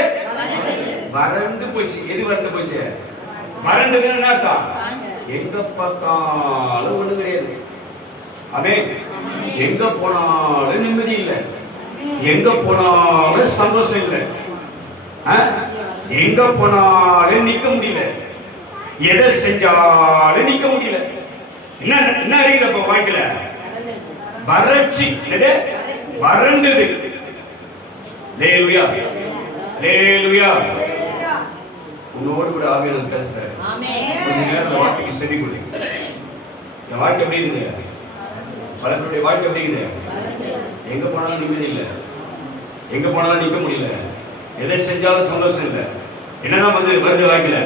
வறண்டு போச்சு. எது வறண்டு போச்சு? வறண்டதுன்னு என்ன அர்த்தம்? எங்க பார்த்தாலும் ஒண்ணு கிடையாது. ஆமென். எங்க போனாலும் நிம்மதி இல்லை, எங்க போனாலும் சந்தோஷம் இல்லை, எங்க போனாலும் நிக்க முடியல, எதை செஞ்சாலும் நிக்க முடியல. என்ன என்ன இருக்குது அப்ப வாழ்க்கையில? வறட்சி. என்னது? வறண்டது. அல்லேலூயா, அல்லேலூயா. உன்னோடு கூட ஆவியானவர் பேசுறாரு. கொஞ்ச நேரம் இந்த வார்த்தைக்கு செவி கொடு. இந்த வாழ்க்கை எப்படி இருக்குது? பலருடைய வாழ்க்கை எப்படி இருக்குது? எங்க போனாலும் நிம்மதி இல்லை, எங்க போனாலும் நிக்க முடியல, எதை செஞ்சாலும் சந்தோஷம் இல்லை. என்னதான் வருது வாழ்க்கையில?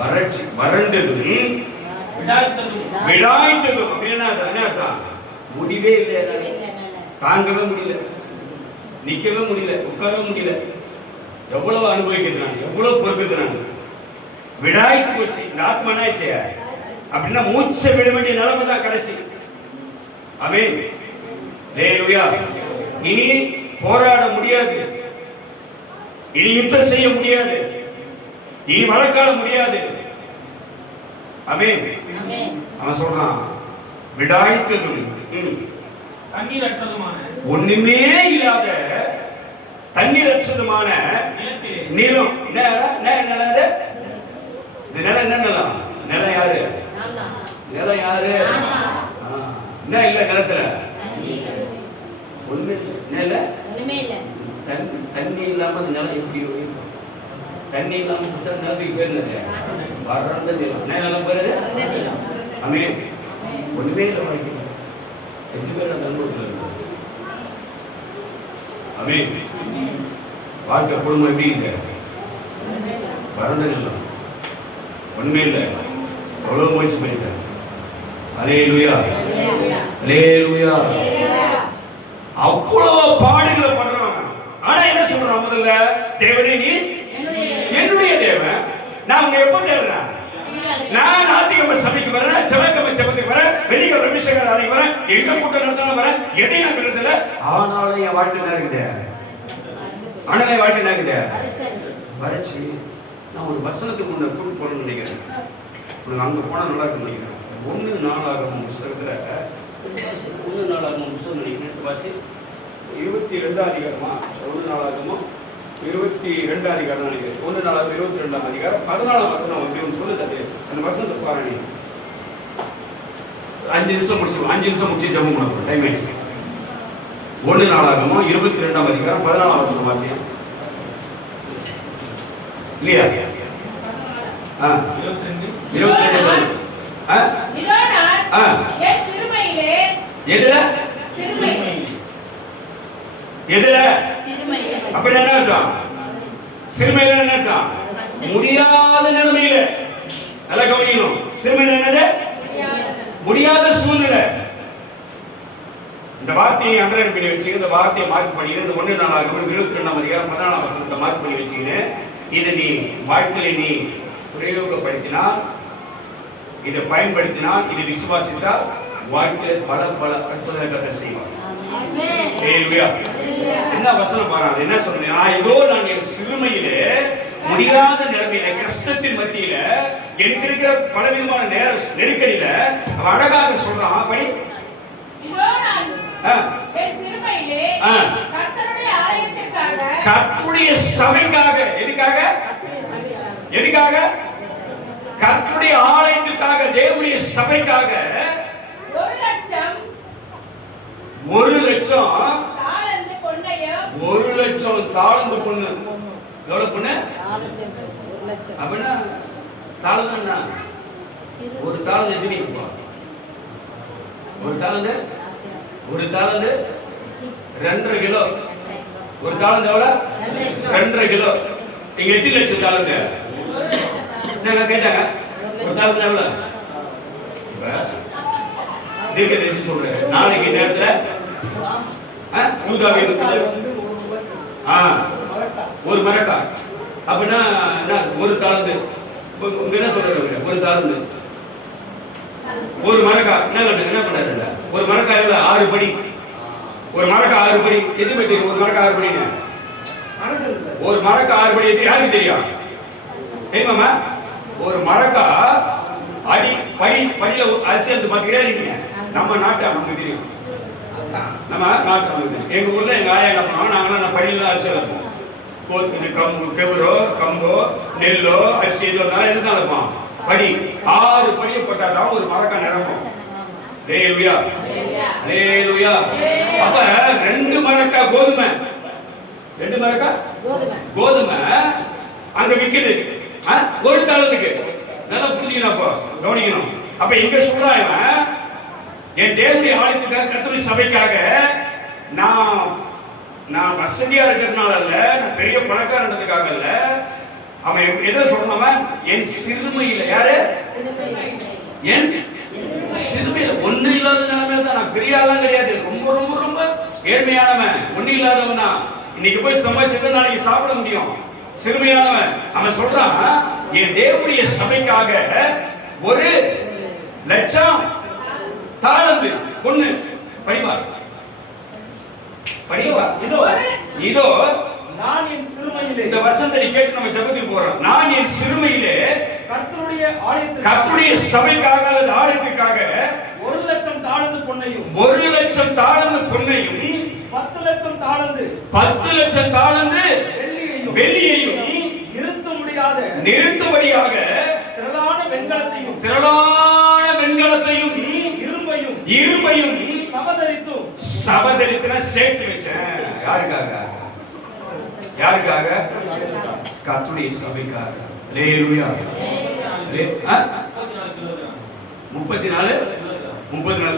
வறட்சி, வறண்டது, விடாய்த்தது. அப்படின்னா என்ன அர்த்தம்? முடிவே இல்லை, தாங்கவே முடியல, நிக்கவே முடியல, உட்காரவே முடியல. எவ்வளவு அனுபவிக்கிறது நான், எவ்வளவு பொறுக்கிறது நான். விடாய்த்து போச்சு. இந்த ஆத்மா என்ன ஆச்சு அப்படின்னா மூச்சை விட வேண்டிய நிலைமை தான் கடைசி. ஆமென். அல்லேலூயா. இனி போராட முடியாது, இனி யுத்தம் செய்ய முடியாது, இனி வழக்காட முடியாது. ஆமென். அவன் சொல்றான் விடாய்த்ததும் தண்ணீர் அற்றதுமான ஒண்ணுமே இல்லாத தண்ணீர் அற்றதுமான நிலம். நிலம். இந்த நிலம் என்ன நிலம்? நிலம் யாரு? நிலம் யாரு? என்ன இல்ல நிலத்துல? ஒண்ணு இல்ல. தண்ணி இல்லாம அந்த நிலம் எப்படி இருக்கும்? தண்ணி இல்லாம குடிச்சா நிலத்துக்கு பேர் என்னது? வறண்ட நிலம். என்ன நிலம் பேரு? ஆமென். ஒண்ணுமே இல்லை வாழ்க்கை. எத்தனை பேர் அந்த அனுபவத்தில் இருக்கும்? ஆமென். வாழ்க்கை குடும்பம் எப்படி இருக்குது? வறண்ட நிலம். ஒண்ணுமே இல்லை. அவ்வளவு முயற்சி பண்ணிட்டேன். அல்லேலூயா, அல்லேலூயா. அவ்வளவு பாடுகளை பண்றாங்க. ஆனா என்ன சொல்றான்? முதல்ல தேவனே நீ என்னுடைய தேவன். நான் உன்னை எப்ப தேடுறேன்? நான் ஞாயிற்றுக்கிழமை சபைக்கு வரேன், செவ்வாய்க்கிழமை ஜெபத்துக்கு வரேன், வெள்ளிக்கிழமை அபிஷேகம் ஆராய்ச்சி வரேன், எங்க கூட்டம் நடத்தாலும் வரேன், எதையும் நான் விடுறதில்ல. ஆனாலும் என் வாழ்க்கை என்ன இருக்குது? ஆனாலும் என் வாழ்க்கை என்ன இருக்குது? வறட்சி. நான் ஒரு வசனத்துக்கு உன்னை கூட்டு போகணும்னு நினைக்கிறேன். உனக்கு அங்கே போனால் நல்லா இருக்குன்னு நினைக்கிறேன். 1 நாளாகமம் புஸ்தகத்தில் 1 நாளாகமம் புஸ்தகம் நினைக்கிறேன் வாசி 22 அதிகாரமா? 1 நாளாகமம் 22 அதிகாரம் நினைக்கிறேன். 1 நாளாகமம் 22 அதிகாரம் 14 வசனம் அப்படி ஒன்று சொல்லுது. அது அந்த வசனத்தை பாருங்க. 5 நிமிஷம் முடிச்சிடும். 5 நிமிஷம் முடிச்சு ஜெபம் பண்ண டைம் ஆயிடுச்சு. 1 நாளாகமம் 22 அதிகாரம் 14 வசனம் வாசியம் இல்லையா? 22 எதுல? எதுல? அப்படி என்ன அர்த்தம்? சிறுமையில என்ன அர்த்தம்? முடியாத நிலைமையில. நல்லா கவனிக்கணும். சிறுமையில என்னது? முடியாத சூழ்நிலை. இந்த வார்த்தையை அண்டர்லைன் பண்ணி வச்சுங்க. இந்த வார்த்தையை மார்க் பண்ணி இந்த 1 நாளாகமம் 22 அதிகாரம் 14 வசனத்தை மார்க் பண்ணி வச்சுக்கின்னு இதை நீ வாழ்க்கையில் நீ பிரயோகப்படுத்தினால், இதை பயன்படுத்தினால், இதை விசுவாசித்தால் வாழ்க்கையில் பல பல அற்புதங்களை செய்வார். என்ன வசனம் பாருங்க. என்ன சொல்றேன்? நான் என் சிறுமையிலே முடியாத நிலைமையில கஷ்டத்தின் மத்தியில எனக்கு இருக்கிற பலவிதமான நெருக்கடியில அழகாக சொல்றான். படி. கர்த்தருடைய சபைக்காக. எதுக்காக? எதுக்காக? கர்த்தருடைய ஆலயத்திற்காக, தேவனுடைய சபைக்காக 1 லட்சம் தாளந்து பொண்ணு. எவ்வளவு பொண்ணு? அப்படின்னா தாளந்து என்ன? ஒரு தாளந்து எத்தனை ரூபா? ஒரு தாளந்து 2.5 கிலோ. ஒரு தாளந்து எவ்வளவு? 2.5 கிலோ. நீங்க எத்தனை லட்சம் தாளந்து? என்னங்க கேட்டாங்க? ஒரு தாளந்து எவ்வளவு? தீர்க்கதரிசி சொல்றேன். நாளைக்கு நேரத்துல யூதாவின் ஒரு மரக்கா அப்படின்னா ஒரு தாளந்து. என்ன சொல்றாரு? ஒரு தாளந்து ஒரு மரக்கா. என்ன பண்றாரு? ஒரு மரக்காய் எவ்வளவு? 6 படி. ஒரு மரக்காய் 6 படி. எதுவுமே தெரியும் ஒரு மரக்காய் 6 படின்னு? ஒரு மரக்காய் 6 படி யாருக்கு தெரியும்? தெரியுமாமா? ஒரு மரக்காய் அடி படி படியில அரிசி எடுத்து பாத்தீங்களா நீங்க? நம்ம நாட்டு நமக்கு தெரியும். நம்ம நாட்டு நமக்கு தெரியும். எங்க ஊர்ல எங்க ஆயா என்ன பண்ணுவாங்க, நாங்களாம் படியில அரிசி வைப்போம். கம்பு கெவரோ கம்போ நெல்லோ அரிசி எதுவும் இருப்போம். படி 6 படியை போட்டாதான் ஒரு மரக்காய் நிரம்பும். ஹல்லேலூயா ஹல்லேலூயா. அப்ப 2 மரக்காய் கோதுமை, 2 மரக்காய் கோதுமை அங்க விக்குது. ஒரு தாளத்துக்கு. நல்லா புரிஞ்சுக்கணும், அப்போ கவனிக்கணும். அப்ப எங்க சொல்றான், என் தேவனுடைய ஆலயத்துக்காக கர்த்தருடைய சபைக்காக நான் வசதியா இருக்கிறதுனால அல்ல, நான் பெரிய பணக்காரன்றதுக்காக அல்ல. அவன் எதை சொன்னவன்? என் சிறுமையில. யாரு? என் சிறுமையில ஒண்ணு இல்லாத நிலைமையில தான். நான் பெரிய ஆளாம் கிடையாது, ரொம்ப ரொம்ப ரொம்ப ஏழ்மையானவன், ஒண்ணு இல்லாதவன் தான். இன்னைக்கு போய் சமைச்சது நாளைக்கு சாப்பிட முடியும். சிறுமையானவன். அவன் சொல்றான், என் தேவனுடைய சபைக்காக 1,00,000 தாளந்து பொண்ணு படிவா படிவா. இதோ நான் என் சிறுமையிலே, இந்த வசனத்தை கேட்டு நம்ம ஜெபத்துக்கு போறோம். நான் என் சிறுமையிலே கர்த்தருடைய சபைக்காக அல்லது ஆலயத்துக்காக 1,00,000 தாளந்து பொன்னையும் 1,00,000 தாளந்து பொன்னையும் 10,00,000 தாளந்து 10,00,000 தாளந்து வெள்ளியையும் நிறுத்தும்படியாக திரளான வெண்கலத்தையும் இரும்பையும் சபதரித்து சேர்த்து வச்சேன். யாருக்காக? கர்த்தருடைய சபைக்காக. ஹல்லேலூயா. 34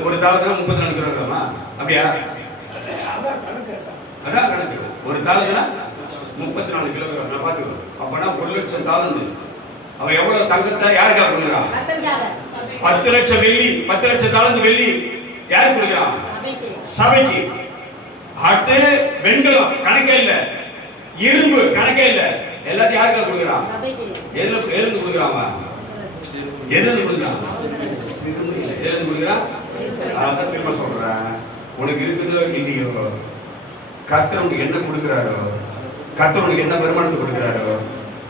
ஒரு தாளத்துல 34 கிலோகிராமா? அப்படியா? அதான் கணக்கு. ஒரு தாளத்துல 34 கிலோகிராம். நான் பாத்துக்கோ. அப்பனா 1,00,000 தாளந்து. அவன் எவ்வளவு தங்கத்தை யாருக்கா கொடுக்குறான்? 10,00,000 வெள்ளி, 10,00,000 தாளந்து வெள்ளி யாருக்கு கொடுக்குறான்? சபைக்கு. அடுத்து வெண்கலம் கணக்கே இல்ல, இரும்பு கணக்கே இல்ல, எல்லாத்தையும் யாருக்கா கொடுக்குறான்? எதுல கொடுக்குறான்? எதுல கொடுக்குறான்? சிறுமையில. எதுல கொடுக்குறான்? அதான் திரும்ப சொல்றேன், உனக்கு இருக்குதோ இல்லையோ, கர்த்தர் உனக்கு என்ன கொடுக்குறாரோ, கர்த்தர் உனக்கு என்ன வருமானத்தை கொடுக்குறாரோ,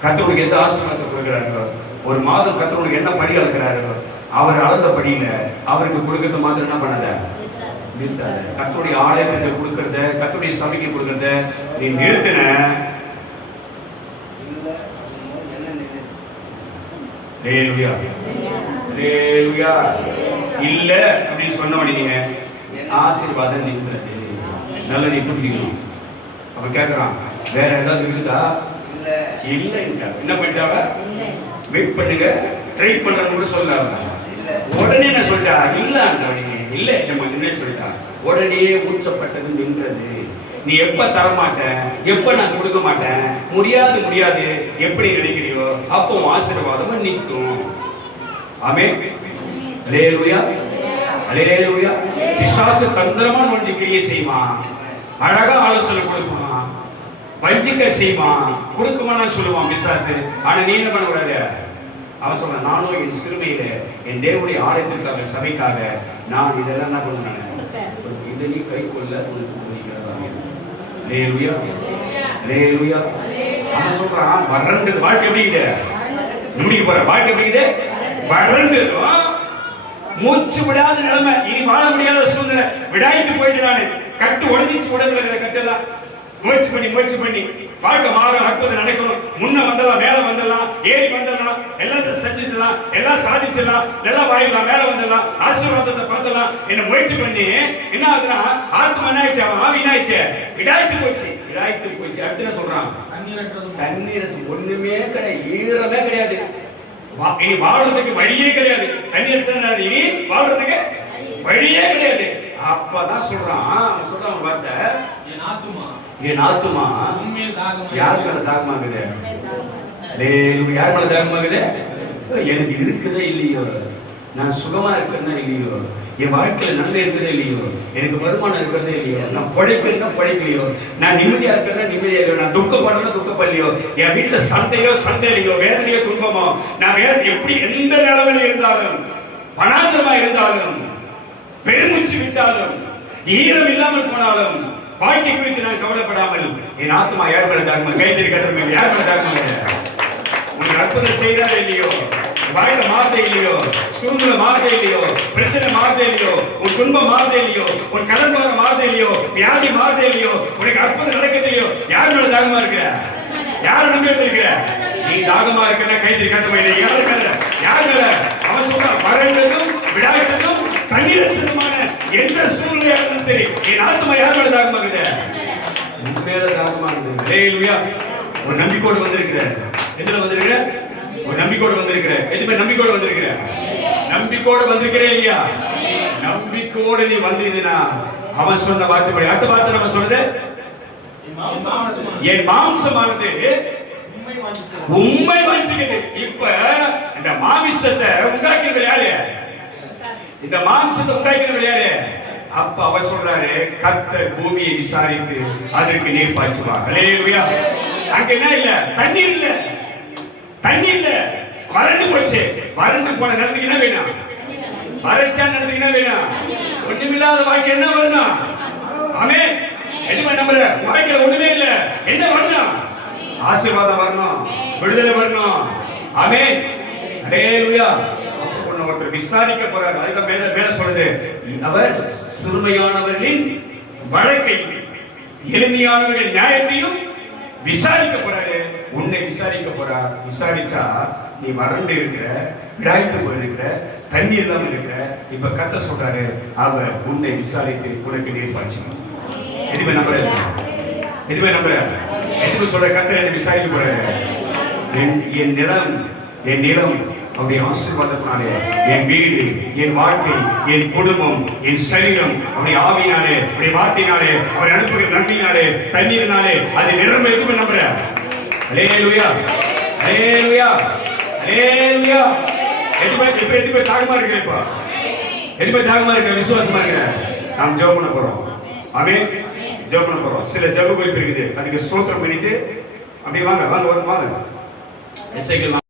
கர்த்தர் உனக்கு எந்த ஆசீர்வாதத்தை கொடுக்குறாரோ, ஒரு மாதம் கர்த்தர் உனக்கு என்ன படி அளக்கிறாரோ, அவர் அளந்த படியில அவருக்கு கொடுக்கறது மாதிரி என்ன பண்ணாத, நிறுத்தாத. கர்த்தருடைய ஆலயத்தை கொடுக்கறத, கர்த்தருடைய சபைக்கு கொடுக்கறத நீ நிறுத்தின, ஹல்லேலூயா ஹல்லேலூயா, இல்ல அப்படின்னு சொன்ன உடனே ஆசீர்வாதம் நின்றது. நல்லா நீ புரிஞ்சுக்கணும். அவ கேட்கறான், வேற ஏதாவது இருக்குதா? இல்ல. என்ன பண்ணிட்டாவ? வெயிட் பண்ணுங்க, ட்ரை பண்றேன்னு கூட சொல்லாம உடனே என்ன சொல்லிட்டா? இல்ல இல்ல என்ன சொல்லிட்டா? உடனே ஊற்றப்பட்டது நின்றது. நீ எப்ப தரமாட்ட, எப்ப நான் கொடுக்க மாட்டேன், முடியாது எப்படி நினைக்கிறியோ அப்போ ஆசீர்வாதம் நிற்கும். ஆமென். ஹல்லேலூயா ஹல்லேலூயா. பிசாசு தந்திரமா நோஞ்சி கிரியை செய்வான், அழகா ஆலோசனை கொடுப்பான், வஞ்சிக்க செய்வான், கொடுக்குமானா சொல்லுவான் பிசாசு. ஆனா நீ என்ன பண்ண கூடாது? அவன் சொல்ற, நானும் என் சிறுமையில என் தேவனுடைய ஆலயத்திற்காக சபைக்காக நான் இதெல்லாம் என்ன பண்ணுறேன், இதை நீ கை கொள்ள உனக்கு போதிக்கிறாங்க. ஹல்லேலூயா ஹல்லேலூயா. அவன் சொல்றான், வறண்டு வாழ்க்கை எப்படி இது முடிக்க போற, வாழ்க்கை எப்படி இது வறண்டுடும், மூச்சு விடாத நிலைமை, இனி வாழ முடியாத சூழ்நிலை, விடாய்த்து போயிட்டு நானு, கட்டு உடஞ்சிச்சு, உடம்புல கட்டெல்லாம் முயற்சி பண்ணி வாழ்க்கை மாறும், அற்புதம் நடக்கும், முன்ன வந்துடலாம், மேல வந்துடலாம், ஏறி வந்துடலாம், எல்லாம் செஞ்சிடலாம், எல்லாம் சாதிச்சிடலாம், எல்லாம் வாயிடலாம், மேல வந்துடலாம், ஆசீர்வாதத்தை பார்த்துடலாம். என்ன முயற்சி பண்ணி என்ன ஆகுதுன்னா ஆத்மா என்ன ஆயிடுச்சு, அவன் ஆவி என்ன ஆயிடுச்சு, விடாய்த்து போச்சு. அடுத்து என்ன சொல்றான்? தண்ணீர் ஒண்ணுமே கிடையாது, ஈரமே கிடையாது, இனி வாழ்றதுக்கு வழியே கிடையாது. தண்ணீர் இனி வாழ்றதுக்கு வழியே கிடையாது. அப்பதான் சொல்றான், பார்த்த என் ஆத்துமா யார் மேல தாகமாகுது? யார் மேல தாகமாகுது? எனக்கு இருக்குதே இல்லையோ, நான் சுகமா இருக்கிறதா இல்லையோ, என் வாழ்க்கையில நல்ல இருக்கிறதே இல்லையோ, எனக்கு வருமானம் இருக்கிறதே இல்லையோ, நான் பிழைக்கிறதா பிழைக்கலையோ, நான் நிம்மதியா இருக்கிறதா நிம்மதியா இல்லையோ, நான் துக்கப்படுறதா துக்கப்படலையோ, என் வீட்டுல சண்டை இல்லையோ, வேதனையோ துன்பமோ, நான் வேற எப்படி எந்த நிலைமையில இருந்தாலும், பணாந்திரமா இருந்தாலும், பெருமூச்சு விட்டாலும் ஈரம் இல்லாமல் போனாலும் வாழ்க்கை குறித்து நான் கவலைப்படாமல் என் ஆத்மா யார் மேல தாக்குமா கைத்தறி கட்டுற யார் மேல தாக்குமா உனக்கு அற்புதம் செய்தால் இல்லையோ வாழ்க்கை மாறுதே இல்லையோ சூழ்நிலை மாறுதே இல்லையோ பிரச்சனை மாறுதே இல்லையோ உன் துன்பம் மாறுதே இல்லையோ உன் கடன் பாரம் மாறுதே இல்லையோ வியாதி மாறுதே இல்லையோ உனக்கு அற்புதம் நடக்கதே இல்லையோ யார் மேல தாகமா இருக்கிற யாரை நம்பி வந்திருக்கிற நீ தாகமா இருக்கிற கைத்தறி கட்டுமா இல்லை யாரு மேல யார் மேல அவன் சொல்றான் வறண்டதும் விடாட்டதும் கண்ணீரட்சணமான எந்த சூழ்நிலையா இருந்தாலும் சரி என் ஆத்மா யார் மேல தாகமா இருக்குது உன் மேல தாகமா இருக்குது ஹல்லேலூயா ஒரு நம்பிக்கையோடு வந்திருக்கிற எதுல வந்திருக்கிற ஒரு நம்பிக்கையோடு வந்திருக்கிற எதுமே நம்பிக்கையோடு வந்திருக்கிற நம்பிக்கையோடு வந்திருக்கிறே இல்லையா நம்பிக்கையோடு நீ வந்தீங்கன்னா அவன் சொன்ன வார்த்தைப்படி அடுத்த வார்த்தை நம்ம சொல்றது என் மாம்சமானது உண்மை வாஞ்சிக்குது இப்ப இந்த மாமிசத்தை உண்டாக்கினது யாரு இந்த மாம்சத்தை உண்டாக்கினது யாரு அப்ப அவர் சொல்றாரு கர்த்தர் பூமியை விசாரித்து அதற்கு நீர் பாய்ச்சுவார் ஹல்லேலூயா அங்க என்ன இல்ல தண்ணீர் இல்ல தண்ணீர் இல்ல வறண்டு போச்சு வறண்டு போன நிலத்துக்கு என்ன வேணும் வறட்சியான நிலத்துக்கு என்ன வேணும் ஒண்ணுமில்லாத வாழ்க்கை என்ன வரணும் ஆமென் எதுவுமே நம்புற வாழ்க்கையில ஒண்ணுமே இல்ல என்ன வரணும் ஆசீர்வாதம் வரணும் விடுதலை வரணும் ஆமென் ஹல்லேலூயா ஒருத்தர் விசாரிக்க போறார் அதுதான் மேல சொல்றது அவர் சிறுமையானவர்களின் வழக்கை எளிமையானவர்களின் நியாயத்தையும் விசாரிக்க போறாரு உன்னை விசாரிக்க போறார் விசாரிச்சா நீ வறண்டு இருக்கிற விடாய்த்து போயிருக்கிற தண்ணி இல்லாம இருக்கிற இப்ப கத்த சொல்றாரு அவர் உன்னை விசாரித்து உனக்கு நீர் பாய்ச்சணும் எதுவுமே நம்புற எதுவுமே நம்புற எதுவுமே சொல்ற கத்தர் என்னை விசாரிக்க போறாரு என் நிலம் அவருடைய ஆசீர்வாதத்தினாலே என் வீடு என் வாழ்க்கை என் குடும்பம் என் சரீரம் அவருடைய ஆவியினாலே அவருடைய வார்த்தையினாலே அவர் அனுப்புகிற நன்மையினாலே தண்ணீரினாலே அது நிரம்ப எதுவுமே நம்புற ஹல்லேலூயா ஹல்லேலூயா ஹல்லேலூயா எதுவுமே தாகமா இருக்கிற இப்ப எதுவுமே தாகமா இருக்கிற விசுவாசமா இருக்கிற நாம் ஜெபம் பண்ண போறோம் ஆமென் ஜெபம் பண்ண போறோம் சில ஜெப குறிப்பு இருக்குது அதுக்கு ஸ்தோத்திரம் பண்ணிட்டு அப்படியே வாங்க வாங்க வாங்க எஸ்ஐக்கு